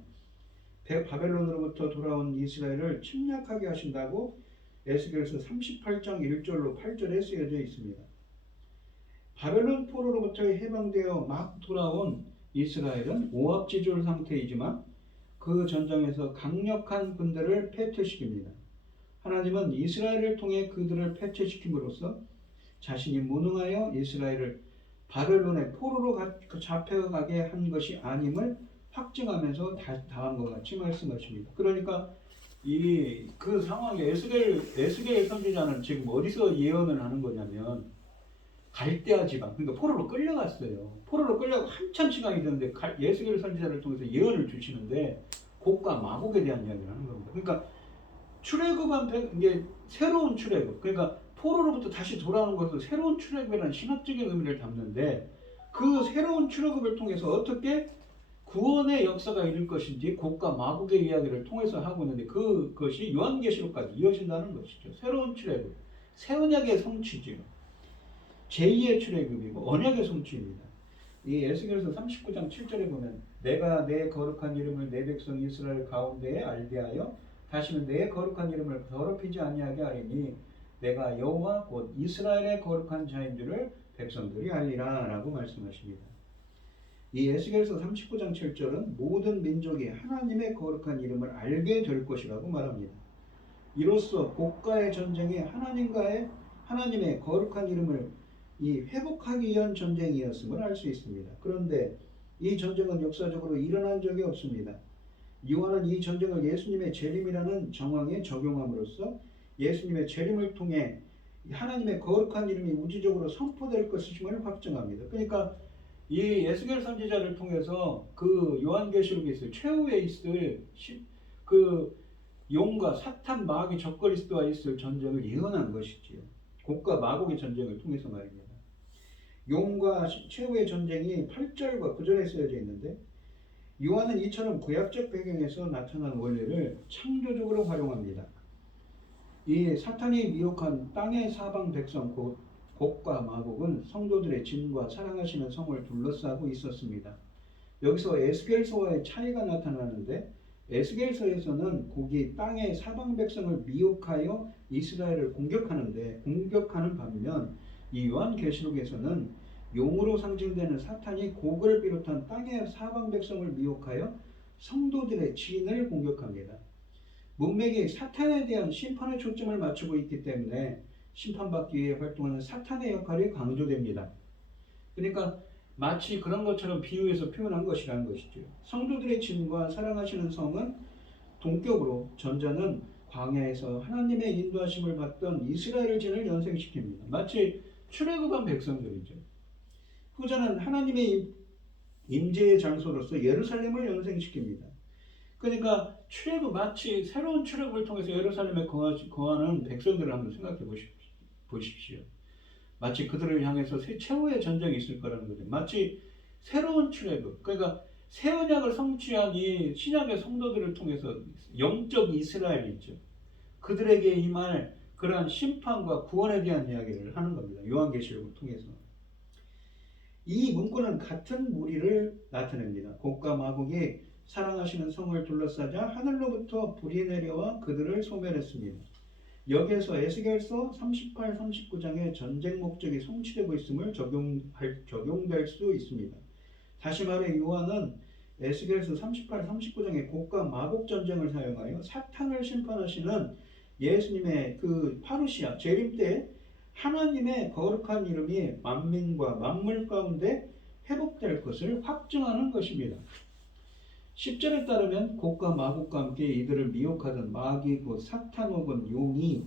바벨론으로부터 돌아온 이스라엘을 침략하게 하신다고 에스겔서 38장 1절로 8절에 쓰여져 있습니다. 바벨론 포로로부터 해방되어 막 돌아온 이스라엘은 오합지졸 상태이지만 그 전장에서 강력한 군대를 패퇴시킵니다. 하나님은 이스라엘을 통해 그들을 패퇴시킴으로써 자신이 무능하여 이스라엘을 바벨론의 포로로 잡혀가게 한 것이 아님을 확증하면서 다음과 같이 말씀하십니다. 그러니까 그 상황에 에스겔 선지자는 지금 어디서 예언을 하는 거냐면 갈대아 지방, 그러니까 포로로 끌려갔어요. 포로로 끌려가고 한참 시간이 됐는데 에스겔 선지자를 통해서 예언을 주시는데 곡과 마곡에 대한 이야기를 하는 겁니다. 그러니까 출애굽한 이게 새로운 출애굽, 그러니까 포로로부터 다시 돌아오는 것도 새로운 출애굽이라는 신학적인 의미를 담는데 그 새로운 출애굽을 통해서 어떻게 구원의 역사가 이룰 것인지 곡과 마곡의 이야기를 통해서 하고 있는데 그것이 요한계시록까지 이어진다는 것이죠. 새로운 출애굽, 새 언약의 성취죠. 제2의 출애굽이고 언약의 성취입니다. 이 에스겔서 39장 7절에 보면 내가 내 거룩한 이름을 내 백성 이스라엘 가운데에 알게 하여 다시는 내 거룩한 이름을 더럽히지 아니하게 하리니 내가 여호와 곧 이스라엘의 거룩한 자인 줄을 백성들이 알리라 라고 말씀하십니다. 이 에스겔서 39장 7절은 모든 민족이 하나님의 거룩한 이름을 알게 될 것이라고 말합니다. 이로써 곡과의 전쟁이 하나님의 거룩한 이름을 회복하기 위한 전쟁이었음을 알 수 있습니다. 그런데 이 전쟁은 역사적으로 일어난 적이 없습니다. 요한은 이 전쟁을 예수님의 재림이라는 정황에 적용함으로써 예수님의 재림을 통해 하나님의 거룩한 이름이 우주적으로 선포될 것임을 확증합니다. 그러니까 이 에스겔 선지자를 통해서 그 요한계시록에 있을 최후에 있을 그 용과 사탄 마귀 적그리스도와 있을 전쟁을 예언한 것이지요. 곡과 마곡의 전쟁을 통해서 말입니다. 용과 최후의 전쟁이 8절과 9절에 쓰여져 있는데 요한은 이처럼 구약적 배경에서 나타난 원리를 창조적으로 활용합니다. 이 사탄이 미혹한 땅의 사방 백성 곧 곡과 마곡은 성도들의 짐과 사랑하시는 성을 둘러싸고 있었습니다. 여기서 에스겔서와의 차이가 나타나는데 에스겔서에서는 거기 땅의 사방 백성을 미혹하여 이스라엘을 공격하는 반면 이 요한계시록에서는 용으로 상징되는 사탄이 곡을 비롯한 땅의 사방 백성을 미혹하여 성도들의 진을 공격합니다. 문맥이 사탄에 대한 심판의 초점을 맞추고 있기 때문에 심판받기 위해 활동하는 사탄의 역할이 강조됩니다. 그러니까 마치 그런 것처럼 비유해서 표현한 것이라는 것이죠. 성도들의 진과 사랑하시는 성은 동격으로 전자는 광야에서 하나님의 인도하심을 받던 이스라엘 진을 연생시킵니다. 마치 출애굽한 백성들이죠. 후자는 하나님의 임재의 장소로서 예루살렘을 연생시킵니다. 그러니까 마치 새로운 출애굽을 통해서 예루살렘에 거하는 백성들을 한번 생각해 보십시오. 마치 그들을 향해서 최후의 전쟁이 있을 거라는 거죠. 마치 새로운 출애굽, 그러니까 새 언약을 성취한 이 신약의 성도들을 통해서 영적 이스라엘이죠. 그들에게 임할 그러한 심판과 구원에 대한 이야기를 하는 겁니다. 요한계시록을 통해서. 이 문구는 같은 무리를 나타냅니다. 곡과 마곡이 사랑하시는 성을 둘러싸자 하늘로부터 불이 내려와 그들을 소멸했습니다. 여기에서 에스겔서 38, 39장의 전쟁 목적이 성취되고 있음을 적용될 수 있습니다. 다시 말해 요한은 에스겔서 38, 39장의 곡과 마곡 전쟁을 사용하여 사탄을 심판하시는 예수님의 그 파루시아 재림 때 하나님의 거룩한 이름이 만민과 만물 가운데 회복될 것을 확증하는 것입니다. 10절에 따르면 곡과 마곡과 함께 이들을 미혹하던 마귀 곧 사탄 혹은 용이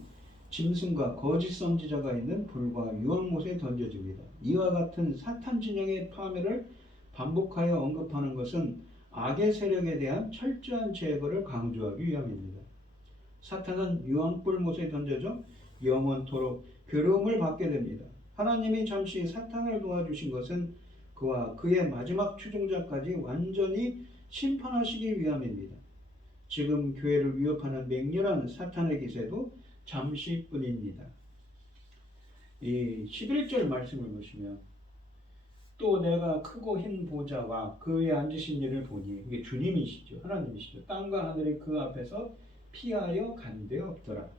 짐승과 거짓 선지자가 있는 불과 유황못에 던져집니다. 이와 같은 사탄 진영의 파멸을 반복하여 언급하는 것은 악의 세력에 대한 철저한 제거를 강조하기 위함입니다. 사탄은 유황불못에 던져져 영원토록 괴로움을 받게 됩니다. 하나님이 잠시 사탄을 도와주신 것은 그와 그의 마지막 추종자까지 완전히 심판하시기 위함입니다. 지금 교회를 위협하는 맹렬한 사탄의 기세도 잠시뿐입니다. 이 11절 말씀을 보시면 또 내가 크고 흰 보좌와 그 위에 앉으신 이를 보니 이게 주님이시죠. 하나님이시죠. 땅과 하늘이 그 앞에서 피하여 간 데 없더라.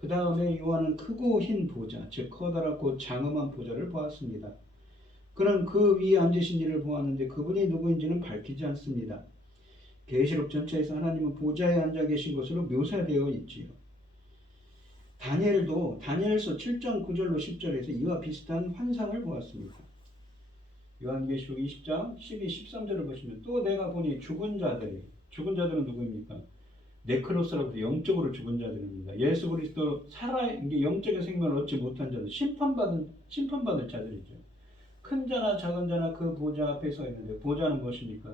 그 다음에 요한은 크고 흰 보좌, 즉 커다랗고 장엄한 보좌를 보았습니다. 그는 그 위에 앉으신 이를 보았는데 그분이 누구인지는 밝히지 않습니다. 계시록 전체에서 하나님은 보좌에 앉아 계신 것으로 묘사되어 있지요. 다니엘도 다니엘서 7장 9절로 10절에서 이와 비슷한 환상을 보았습니다. 요한계시록 20장 12, 13절을 보시면 또 내가 보니 죽은 자들은 누구입니까? 네크로스라고 영적으로 죽은 자들입니다. 예수 그리스도 영적인 생명을 얻지 못한 자들, 심판받을 자들이죠. 큰 자나 작은 자나 그 보좌 앞에 서 있는데 보좌는 무엇입니까?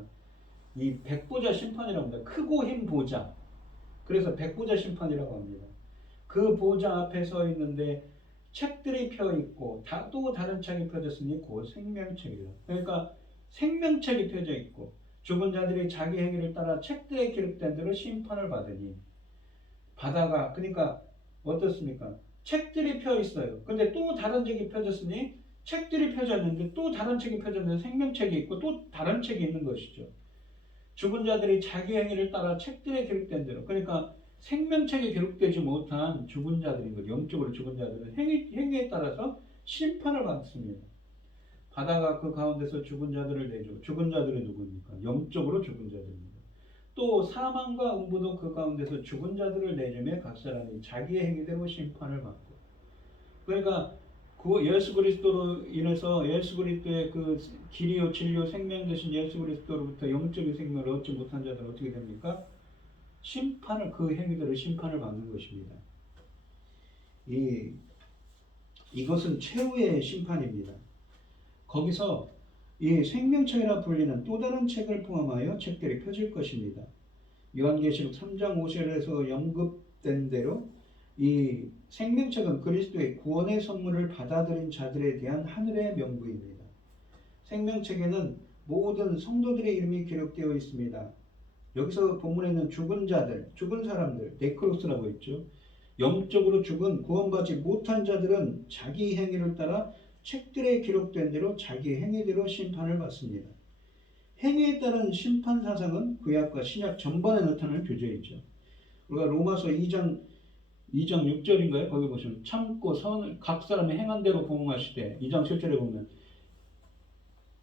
이 백보자 심판이라고 합니다. 크고 흰 보좌. 그래서 백보자 심판이라고 합니다. 그 보좌 앞에 서 있는데 책들이 펴 있고 또 다른 책이 펴졌으니 곧 생명책이라. 그러니까 생명책이 펴져 있고 죽은 자들이 자기 행위를 따라 책들에 기록된 대로 심판을 받으니 바다가 그러니까 어떻습니까? 책들이 펴 있어요. 근데 또 다른 책이 펴졌으니 책들이 펴졌는데 또 다른 책이 펴졌는데 생명책이 있고 또 다른 책이 있는 것이죠. 죽은 자들이 자기 행위를 따라 책들에 기록된 대로 그러니까 생명책에 기록되지 못한 죽은 자들인 거죠. 영적으로 죽은 자들은 행위에 따라서 심판을 받습니다. 바다가 그 가운데서 죽은 자들을 내줘. 죽은 자들은 누구입니까? 영적으로 죽은 자들입니다. 또 사망과 음부도 그 가운데서 죽은 자들을 내주며 각 사람이 자기의 행위대로 심판을 받고. 그러니까 그 예수 그리스도로 인해서 예수 그리스도의 그 길이요 진리요 생명 되신 예수 그리스도로부터 영적인 생명을 얻지 못한 자들은 어떻게 됩니까? 그 행위대로 심판을 받는 것입니다. 이것은 최후의 심판입니다. 거기서 이 생명책이라 불리는 또 다른 책을 포함하여 책들이 펴질 것입니다. 요한계시록 3장 5절에서 언급된 대로 이 생명책은 그리스도의 구원의 선물을 받아들인 자들에 대한 하늘의 명부입니다. 생명책에는 모든 성도들의 이름이 기록되어 있습니다. 여기서 본문에 있는 죽은 자들, 죽은 사람들, 네크로스라고 했죠. 영적으로 죽은 구원받지 못한 자들은 자기 행위를 따라 책들에 기록된 대로 자기 행위대로 심판을 받습니다. 행위에 따른 심판 사상은 구약과 신약 전반에 나타나는 교제이죠. 우리가 로마서 2장 6절인가요? 거기 보시면 참고 선을 각 사람이 행한 대로 보응하시되 2장 7절에 보면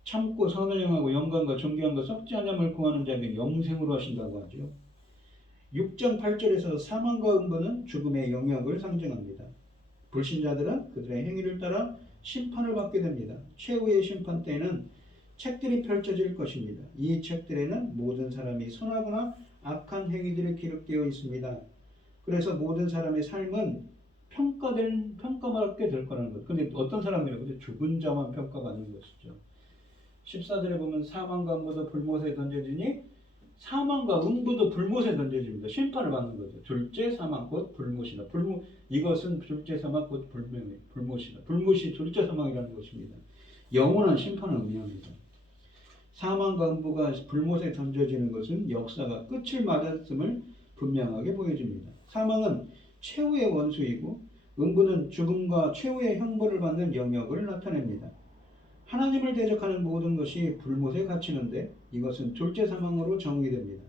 참고 선을 행하고 영광과 존귀함과 썩지 않음을 구하는 자에게 영생으로 하신다고 하죠. 6장 8절에서 사망과 음부는 죽음의 영역을 상징합니다. 불신자들은 그들의 행위를 따라 심판을 받게 됩니다. 최후의 심판 때에는 책들이 펼쳐질 것입니다. 이 책들에는 모든 사람이 선하거나 악한 행위들이 기록되어 있습니다. 그래서 모든 사람의 삶은 평가받게 될 거라는 거예요. 근데 어떤 사람이라고? 죽은 자만 평가받는 것이죠. 14절에 보면 사망과 음부도 불못에 던져지니 사망과 음부도 불못에 던져집니다. 심판을 받는 거죠. 둘째 사망 곧 불못이다. 이것은 둘째 사망 곧 불못이다. 불못이 둘째 사망이라는 것입니다. 영원한 심판을 의미합니다. 사망과 음부가 불못에 던져지는 것은 역사가 끝을 맞았음을 분명하게 보여줍니다. 사망은 최후의 원수이고 음부는 죽음과 최후의 형벌을 받는 영역을 나타냅니다. 하나님을 대적하는 모든 것이 불못에 갇히는데 이것은 둘째 사망으로 정의됩니다.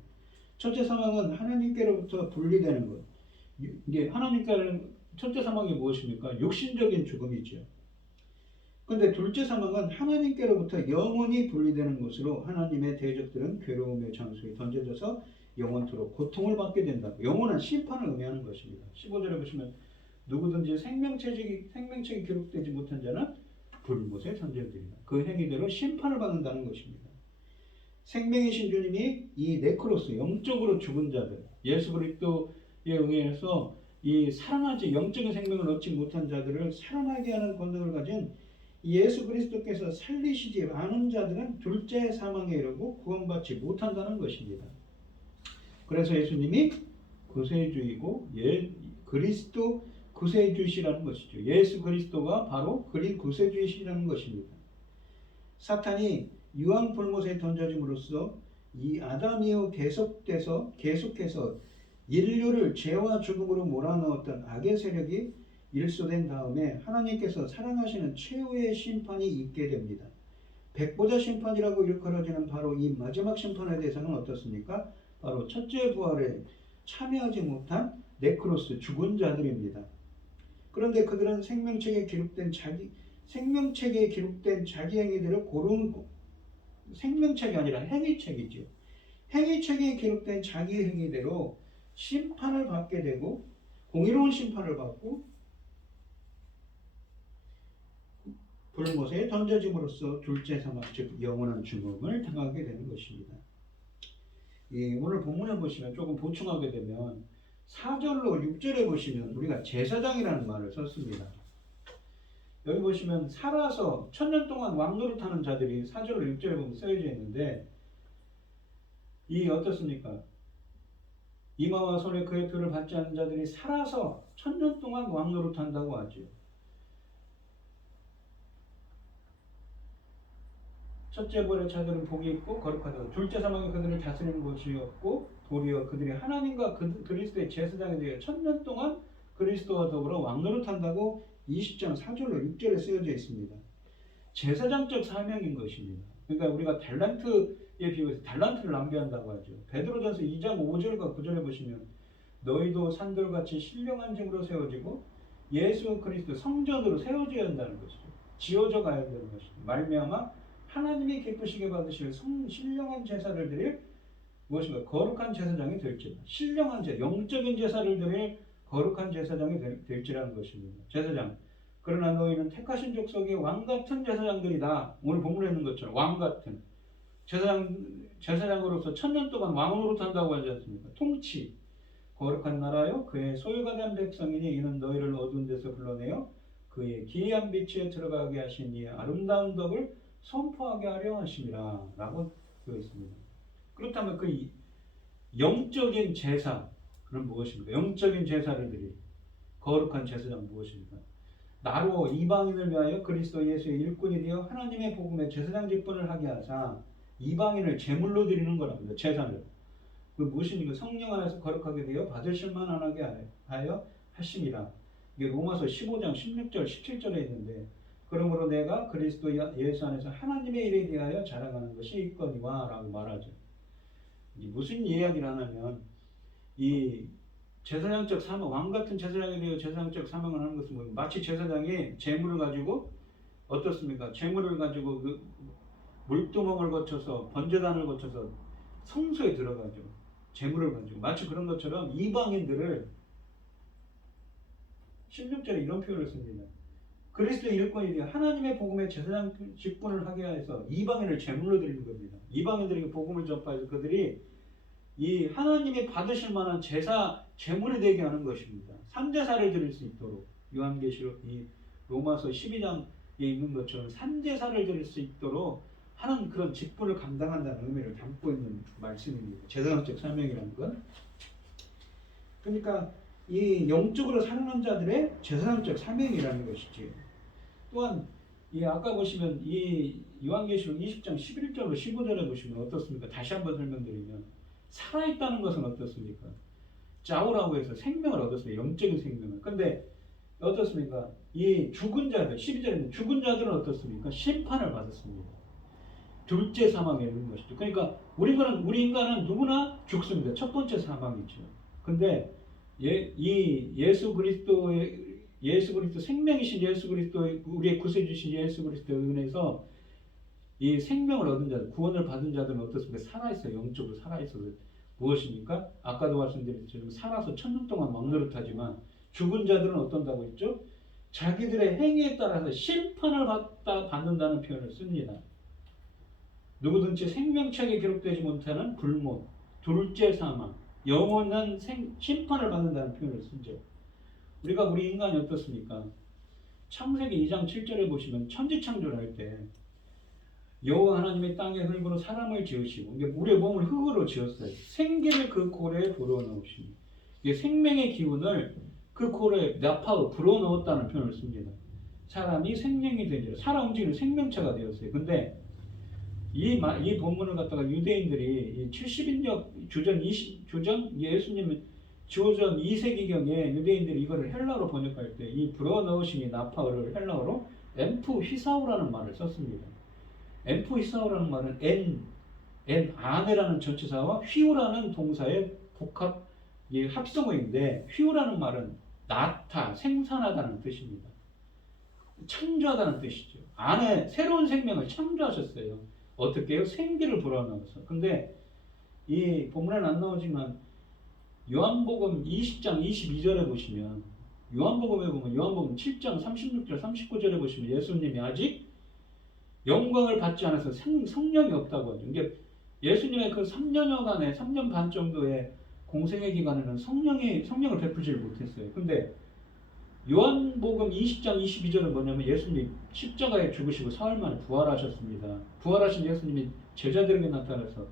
첫째 사망은 하나님께로부터 분리되는 것. 이게 하나님께는 첫째 사망이 무엇입니까? 육신적인 죽음이죠. 그런데 둘째 사망은 하나님께로부터 영원히 분리되는 것으로 하나님의 대적들은 괴로움의 장소에 던져져서 영원토록 고통을 받게 된다. 영원한 심판을 의미하는 것입니다. 15절에 보시면 누구든지 생명책이 기록되지 못한 자는 불못에 던져드리다. 그 행위대로 심판을 받는다는 것입니다. 생명이신 주님이 이 네크로스, 영적으로 죽은 자들, 예수 그리스도에 의해서 이 살아나지 영적인 생명을 얻지 못한 자들을 살아나게 하는 권능을 가진 예수 그리스도께서 살리시지 않은 자들은 둘째 사망에 이르고 구원받지 못한다는 것입니다. 그래서 예수님이 구세주이고 그리스도 구세주시라는 것이죠. 예수 그리스도가 바로 구세주이시라는 것입니다. 사탄이 유황 불못에 던져짐으로써 이 아담 이후 계속해서 인류를 죄와 죽음으로 몰아넣었던 악의 세력이 일소된 다음에 하나님께서 사랑하시는 최후의 심판이 있게 됩니다. 백보자 심판이라고 일컬어지는 바로 이 마지막 심판의 대상은 어떻습니까? 바로 첫째 부활에 참여하지 못한 네크로스, 죽은 자들입니다. 그런데 그들은 생명책에 기록된 자기 행위들을 고르는 생명책이 아니라 행위책이죠. 행위책에 기록된 자기 행위대로 심판을 받게 되고 공의로운 심판을 받고 불못에 던져짐으로써 둘째 사망, 즉 영원한 죽음을 당하게 되는 것입니다. 오늘 본문에 보시면 조금 보충하게 되면 4절로 6절에 보시면 우리가 제사장이라는 말을 썼습니다. 여기 보시면 살아서 1000년 동안 왕노릇하는 자들이 4절로 6절에 보면 쓰여져 있는데 이 어떻습니까? 이마와 손에 그의 표를 받지 않는 자들이 살아서 1000년 동안 왕노릇한다고 하죠. 첫째 부활의 자들은 복이 있고 거룩하다. 둘째 사망이 그들을 다스리는 것이었고 도리어 그들이 하나님과 그리스도의 제사장에 대해 1000년 동안 그리스도와 더불어 왕노릇한다고 20장 4절로 6절에 쓰여져 있습니다. 제사장적 사명인 것입니다. 그러니까 우리가 달란트에 비유해서 달란트를 낭비한다고 하죠. 베드로전서 2장 5절과 9절에 보시면 너희도 산돌같이 신령한 집으로 세워지고 예수 그리스도 성전으로 세워져야 한다는 것이죠. 지어져 가야 한다는 것입니다. 말미암아 하나님이 기쁘시게 받으실 신령한 제사를 드릴 무엇인가 거룩한 제사장이 될지라. 신령한 영적인 제사를 드릴 거룩한 제사장이 될지라는 것입니다. 제사장. 그러나 너희는 택하신 족속의 왕같은 제사장들이다. 오늘 본문에 있는 것처럼 왕같은 제사장으로서 1000년 동안 왕으로 탄다고 하지 않습니까? 통치. 거룩한 나라요 그의 소유가 된 백성이니 이는 너희를 어두운 데서 불러내어 그의 기이한 빛에 들어가게 하신 이의 아름다운 덕을 선포하게 하려 하심이라 라고 되어 있습니다. 그렇다면 그 영적인 제사 그럼 무엇입니까? 영적인 제사를 드릴 거룩한 제사장 무엇입니까? 나로 이방인을 위하여 그리스도 예수의 일꾼이 되어 하나님의 복음의 제사장 직분을 하게 하사 이방인을 제물로 드리는 거랍니다. 제사를. 그 무엇입니까? 성령 안에서 거룩하게 되어 받으실 만하게 하여 하심이라. 이게 로마서 15장 16절 17절에 있는데 그러므로 내가 그리스도 예수 안에서 하나님의 일에 대하여 자랑하는 것이 있거니와 라고 말하죠. 무슨 이야기를 하냐면 이 제사장적 사명, 왕 같은 제사장에 대해 제사장적 사명을 하는 것은 뭐 마치 제사장이 재물을 가지고 어떻습니까? 재물을 가지고 그 물두멍을 거쳐서 번제단을 거쳐서 성소에 들어가죠. 재물을 가지고 마치 그런 것처럼 이방인들을 16절에 이런 표현을 씁니다. 그리스도 일꾼이 되어 하나님의 복음의 제사장 직분을 하게 해서 이방인을 제물로 드리는 겁니다. 이방인들에게 복음을 전파해서 그들이 이 하나님이 받으실 만한 제물이 되게 하는 것입니다. 3제사를 드릴 수 있도록 요한계시록 이 로마서 12장에 있는 것처럼 3제사를 드릴 수 있도록 하는 그런 직분을 감당한다는 의미를 담고 있는 말씀입니다. 제사장적 사명이라는 건. 그러니까 이 영적으로 살아난 자들의 제사장적 사명이라는 것이지. 또한 이 아까 보시면 이 요한계시록 20장 11절로 15절에 보시면 어떻습니까? 다시 한번 설명드리면 살아있다는 것은 어떻습니까? 자오라고 해서 생명을 얻었어요. 영적인 생명을. 근데 어떻습니까? 이 죽은 자들, 12절에는 죽은 자들은 어떻습니까? 심판을 받았습니다. 둘째 사망에 있는 것이죠. 그러니까 우리 인간은 누구나 죽습니다. 첫 번째 사망이죠. 근데 예수 그리스도 생명이신 예수 그리스도 우리의 구세주신 예수 그리스도의 은혜에서 이 생명을 얻은 자들, 구원을 받은 자들은 어떻습니까? 살아있어요. 영적으로 살아있어요. 무엇입니까? 아까도 말씀드렸지만 살아서 천년 동안 왕노릇하지만 죽은 자들은 어떤다고 했죠? 자기들의 행위에 따라서 심판을 받는다는 표현을 씁니다. 누구든지 생명책에 기록되지 못하는 불못, 둘째 사망, 영원한 심판을 받는다는 표현을 쓰죠. 우리 인간이 어떻습니까? 창세기 2장 7절에 보시면 천지창조를 할 때 여호와 하나님의 땅의 흙으로 사람을 지으시고 우리의 몸을 흙으로 지었어요. 생기를 그 고래에 불어넣으시니 생명의 기운을 그 고래에 나파로 불어넣었다는 표현을 씁니다. 사람이 생명이 되니라. 살아 움직이는 생명체가 되었어요. 근데 이 본문을 갖다가 유대인들이 70인역 주전 예수님 주전 2세기경에 유대인들이 이거를 헬라어로 번역할 때 이 불어넣으시니 나파어를 헬라어로 엠프휘사우라는 말을 썼습니다. 엠프휘사우라는 말은 아네라는 전치사와 휘우라는 동사의 복합 합성어인데 휘우라는 말은 낳다, 생산하다는 뜻입니다. 창조하다는 뜻이죠. 안에 새로운 생명을 창조하셨어요. 어떻게 해요? 생기를 불어넣어서. 근데 이 본문에는 안 나오지만 요한복음 20장 22절에 보시면 요한복음 7장 36절 39절에 보시면 예수님이 아직 영광을 받지 않아서 성령이 없다고 하죠. 이게 예수님의 그 3년여간의 3년 반 정도의 공생의 기간에는 성령을 베푸지를 못했어요. 근데 요한복음 20장 22절은 뭐냐면 예수님이 십자가에 죽으시고 사흘 만에 부활하셨습니다. 부활하신 예수님이 제자들에게 나타나서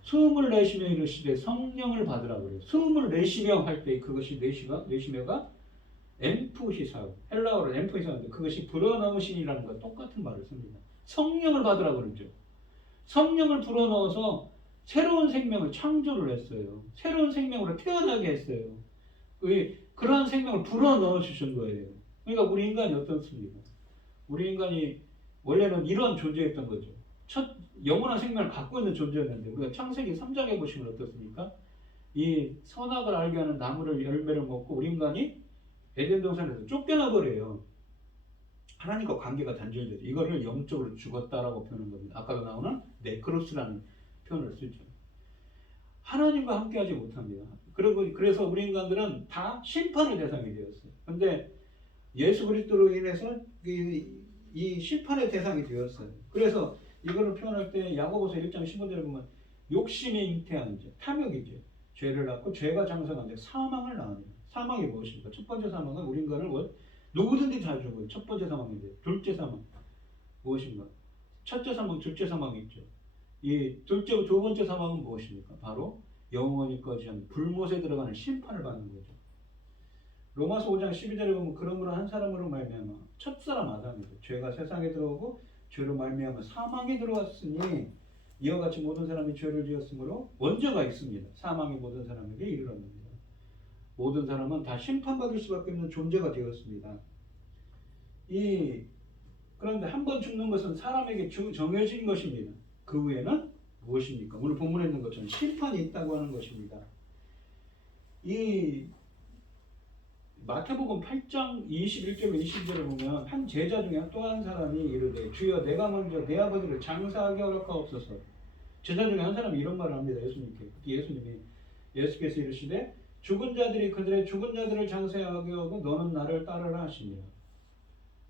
숨을 내쉬며 이르시되 성령을 받으라 그래요. 숨을 내쉬며 할 때 그것이 내쉬며가 엠프히사우, 헬라어로 엠프히사우인데 그것이 불어넣으신이라는 것 똑같은 말을 씁니다. 성령을 받으라 그러죠. 성령을 불어넣어서 새로운 생명을 창조를 했어요. 새로운 생명으로 태어나게 했어요. 그러한 생명을 불어넣어 주신 거예요. 그러니까 우리 인간이 어떻습니까? 우리 인간이 원래는 이런 존재였던 거죠. 첫 영원한 생명을 갖고 있는 존재였는데 우리가 창세기 3장에 보시면 어떻습니까? 이 선악을 알게 하는 나무를 열매를 먹고 우리 인간이 에덴 동산에서 쫓겨나 버려요. 하나님과 관계가 단절되죠. 이거를 영적으로 죽었다라고 표현한 겁니다. 아까도 나오는 네크로스라는 표현을 쓰죠. 하나님과 함께하지 못합니다. 그래서 우리 인간들은 다 심판의 대상이 되었어요. 근데 예수 그리스도로 인해서 이 심판의 대상이 되었어요. 그래서 이거를 표현할 때 야고보서 1장 15절에 보면 욕심이 잉태한 죄, 탐욕이죠. 죄를 낳고 죄가 장성한 데 사망을 낳으니. 사망이 무엇입니까? 첫 번째 사망은 우리 인간을 누구든지 다 죽어요. 첫 번째 사망인데 둘째 사망 무엇인가? 첫째 사망, 둘째 사망이 있죠. 이 두 번째 사망은 무엇입니까? 바로 영원히 거지한 불못에 들어가는 심판을 받는 거죠. 로마서 5장 12절에 보면 그러므로 한 사람으로 말미암아 첫사람 아담이죠. 죄가 세상에 들어오고 죄로 말미암아 사망에 들어왔으니 이와 같이 모든 사람이 죄를 지었으므로 원죄가 있습니다. 사망이 모든 사람에게 이르렀습니다. 모든 사람은 다 심판받을 수밖에 없는 존재가 되었습니다. 이 그런데 한 번 죽는 것은 사람에게 정해진 것입니다. 그 후에는 무엇입니까? 오늘 본문에 있는 것처럼 심판이 있다고 하는 것입니다. 이 마태복음 8장 21절로 22절을 보면 한 제자 중에 또 한 사람이 이르되 주여 내가 먼저 내 아버지를 장사하게 허락하옵소서. 제자 중에 한 사람이 이런 말을 합니다. 예수님이 예수께서 이르시되 죽은 자들이 그들의 죽은 자들을 장사하게 하고 너는 나를 따르라 하시니라.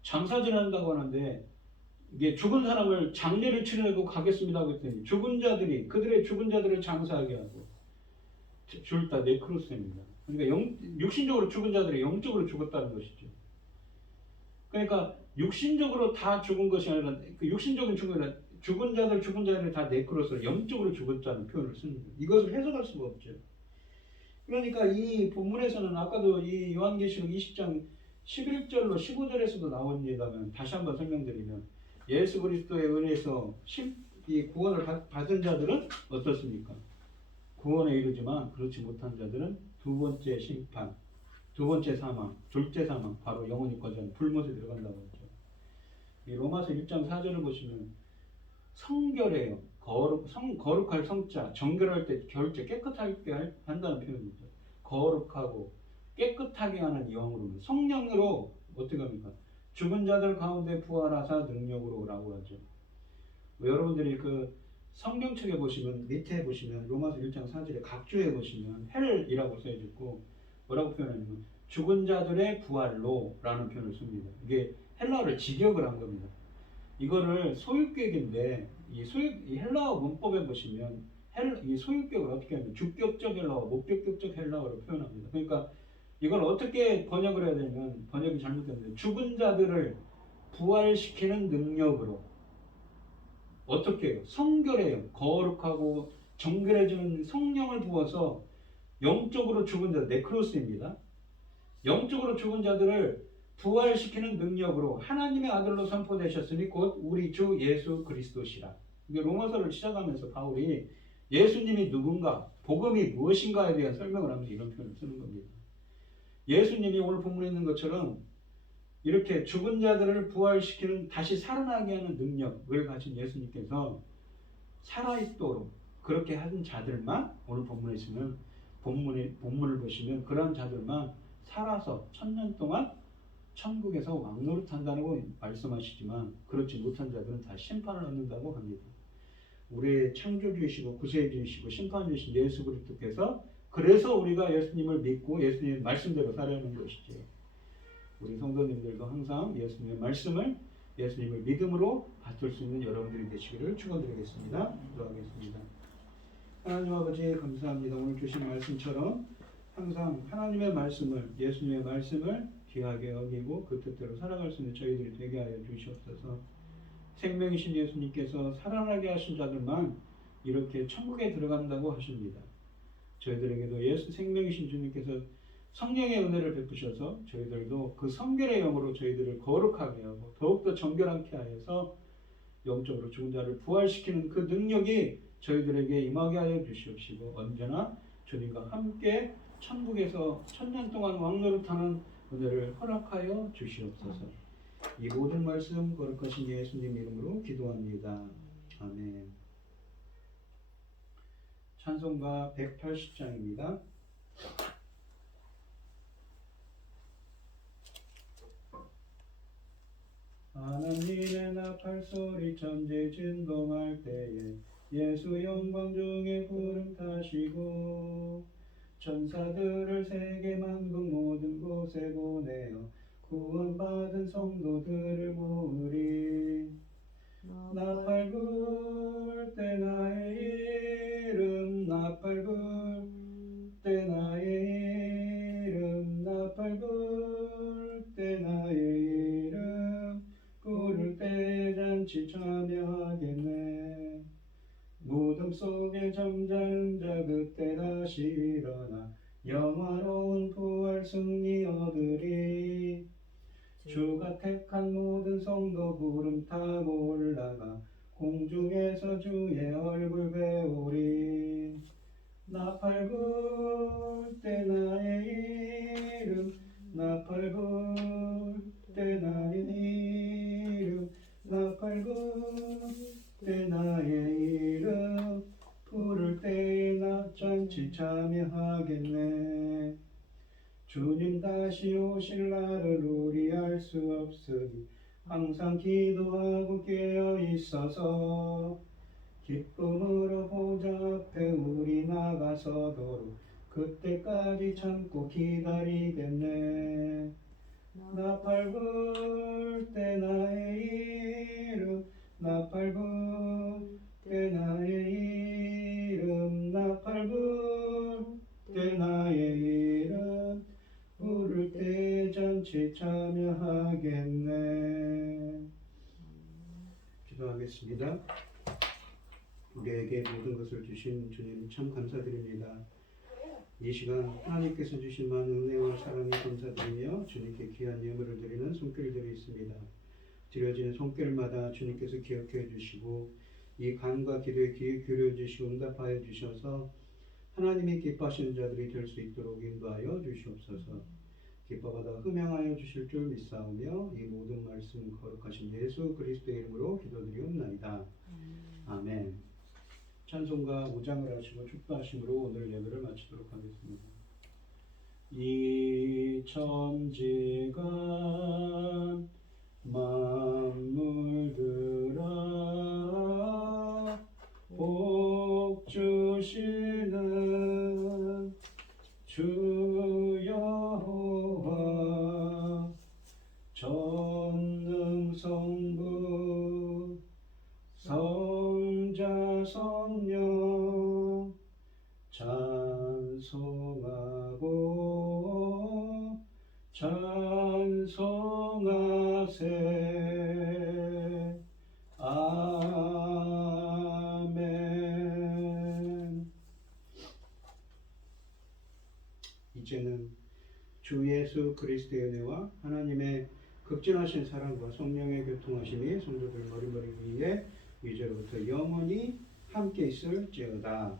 장사질 한다고 하는데 이게 죽은 사람을 장례를 치르고 가겠습니다 하고 했더니 죽은 자들이 그들의 죽은 자들을 장사하게 하고 줄다 네크로스입니다. 그러니까 육신적으로 죽은 자들이 영적으로 죽었다는 것이죠. 그러니까 육신적으로 다 죽은 것이 아니라 그 육신적인 죽은 아니라 죽은 자들을 다 네크로스로 영적으로 죽었다는 표현을 씁니다. 이것을 해석할 수가 없죠. 그러니까 이 본문에서는 아까도 이 요한계시록 20장 11절로 15절에서도 나옵니다만 다시 한번 설명드리면 예수 그리스도의 은혜에서 이 구원을 받은 자들은 어떻습니까? 구원에 이르지만 그렇지 못한 자들은 두 번째 심판, 두 번째 사망, 둘째 사망, 바로 영원히 거저하는 불못에 들어간다고 하죠. 이 로마서 1장 4절을 보시면 성결해요. 거룩할 성자, 정결할 때 결제 깨끗하게 한다는 표현이죠. 거룩하고 깨끗하게 하는 영으로는 성령으로 어떻게 합니까? 죽은 자들 가운데 부활하사 능력으로 라고 하죠. 여러분들이 그 성경책에 보시면 밑에 보시면 로마서 1장 4절에 각주에 보시면 헬이라고 써있고 뭐라고 표현하냐면 죽은 자들의 부활로 라는 표현을 씁니다. 이게 헬라어를 직역을 한 겁니다. 이거를 소유격인데 이 헬라어 문법에 보시면 이 소유격을 어떻게 하면 주격적 헬라어, 목적격 헬라어로 표현합니다. 그러니까 이걸 어떻게 번역을 해야 되냐면 번역이 잘못됐는데 죽은 자들을 부활시키는 능력으로 어떻게 해요? 성결해요. 거룩하고 정결해지는 성령을 부어서 영적으로 죽은 자, 네크로스입니다. 영적으로 죽은 자들을 부활시키는 능력으로 하나님의 아들로 선포되셨으니 곧 우리 주 예수 그리스도시라. 이게 로마서를 시작하면서 바울이 예수님이 누군가, 복음이 무엇인가에 대한 설명을 하면서 이런 표현을 쓰는 겁니다. 예수님이 오늘 본문에 있는 것처럼 이렇게 죽은 자들을 부활시키는 다시 살아나게 하는 능력을 가진 예수님께서 살아있도록 그렇게 하는 자들만 오늘 본문에 있으면 본문을 보시면 그런 자들만 살아서 1000년 동안 천국에서 왕노릇한다고 말씀하시지만 그렇지 못한 자들은 다 심판을 얻는다고 합니다. 우리의 창조주이시고 구세주이시고 심판주이신 예수 그리스도께서 그래서 우리가 예수님을 믿고 예수님의 말씀대로 살아가는 것이죠. 우리 성도님들도 항상 예수님의 말씀을 예수님을 믿음으로 받을 수 있는 여러분들이 되시기를 축원드리겠습니다. 기도하겠습니다. 하나님 아버지 감사합니다. 오늘 주신 말씀처럼 항상 하나님의 말씀을 예수님의 말씀을 귀하게 여기고 그 뜻대로 살아갈 수 있는 저희들이 되게 하여 주시옵소서. 생명이신 예수님께서 살아나게 하신 자들만 이렇게 천국에 들어간다고 하십니다. 저희들에게도 예수 생명이신 주님께서 성령의 은혜를 베푸셔서 저희들도 그 성결의 영으로 저희들을 거룩하게 하고 더욱더 정결하게 하여서 영적으로 죽은 자를 부활시키는 그 능력이 저희들에게 임하게 하여 주시옵시고 언제나 주님과 함께 천국에서 1000년 동안 왕노릇하는 은혜를 허락하여 주시옵소서. 이 모든 말씀 거룩하신 예수님 이름으로 기도합니다. 아멘. 찬송가 180장입니다. 하나님의 나팔소리 천지 진동할 때에 예수 영광 중에 구름 타시고 천사들을 세계 만국 모든 곳에 보내어 구원받은 성도들을 모으리. 나팔 불 때 나의 이름 나팔 불 때 나의 이름 나팔 불 때 나의 이름 부를 때 잔치 참여하겠네. 무덤 속에 잠자는 자 그때 다시 일어나 영화로운 부활 승리 얻으리. 주가 택한 모든 성도 구름 타고 올라가 공중에서 주의 얼굴 배우리. 나팔 불 때 나의 이름 나팔 불 때 나의 이름 없으니 항상 기도하고 깨어 있어서 기쁨으로 보좌 앞에 우리 나가서도록 그때까지 참고 기다리겠네. 나 밟을 때 나의 이름, 나 밟을 때 나의 이름, 나 밟을 때 나의 이름, 부를 때 잔치 참여하겠네. 기도하겠습니다. 우리에게 모든 것을 주신 주님 참 감사드립니다. 이 시간 하나님께서 주신 많은 은혜와 사랑에 감사드리며 주님께 귀한 예물을 드리는 손길들이 있습니다. 드려지는 손길마다 주님께서 기억해 주시고 이 간과 기도에 귀 기울여 주시고 응답하여 주셔서 하나님이 기뻐하시는 자들이 될 수 있도록 인도하여 주시옵소서. 기뻐받아 흠양하여 주실 줄 믿사오며 이 모든 말씀 거룩하신 예수 그리스도의 이름으로 기도드리옵나이다. 아멘. 찬송가 5장을 하시고 축도하심으로 오늘 예배를 마치도록 하겠습니다. 이 천지가 만물들아 복 주시는 주 여호와 전능성부 성자 성령 찬송하고 찬송하세. 아멘. 이제는 주 예수 그리스도의 은혜와 하나님의 극진하신 사랑과 성령의 교통하심이 성도들 머리머리 위에 이제로부터 영원히 함께 있을지어다.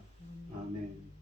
아멘.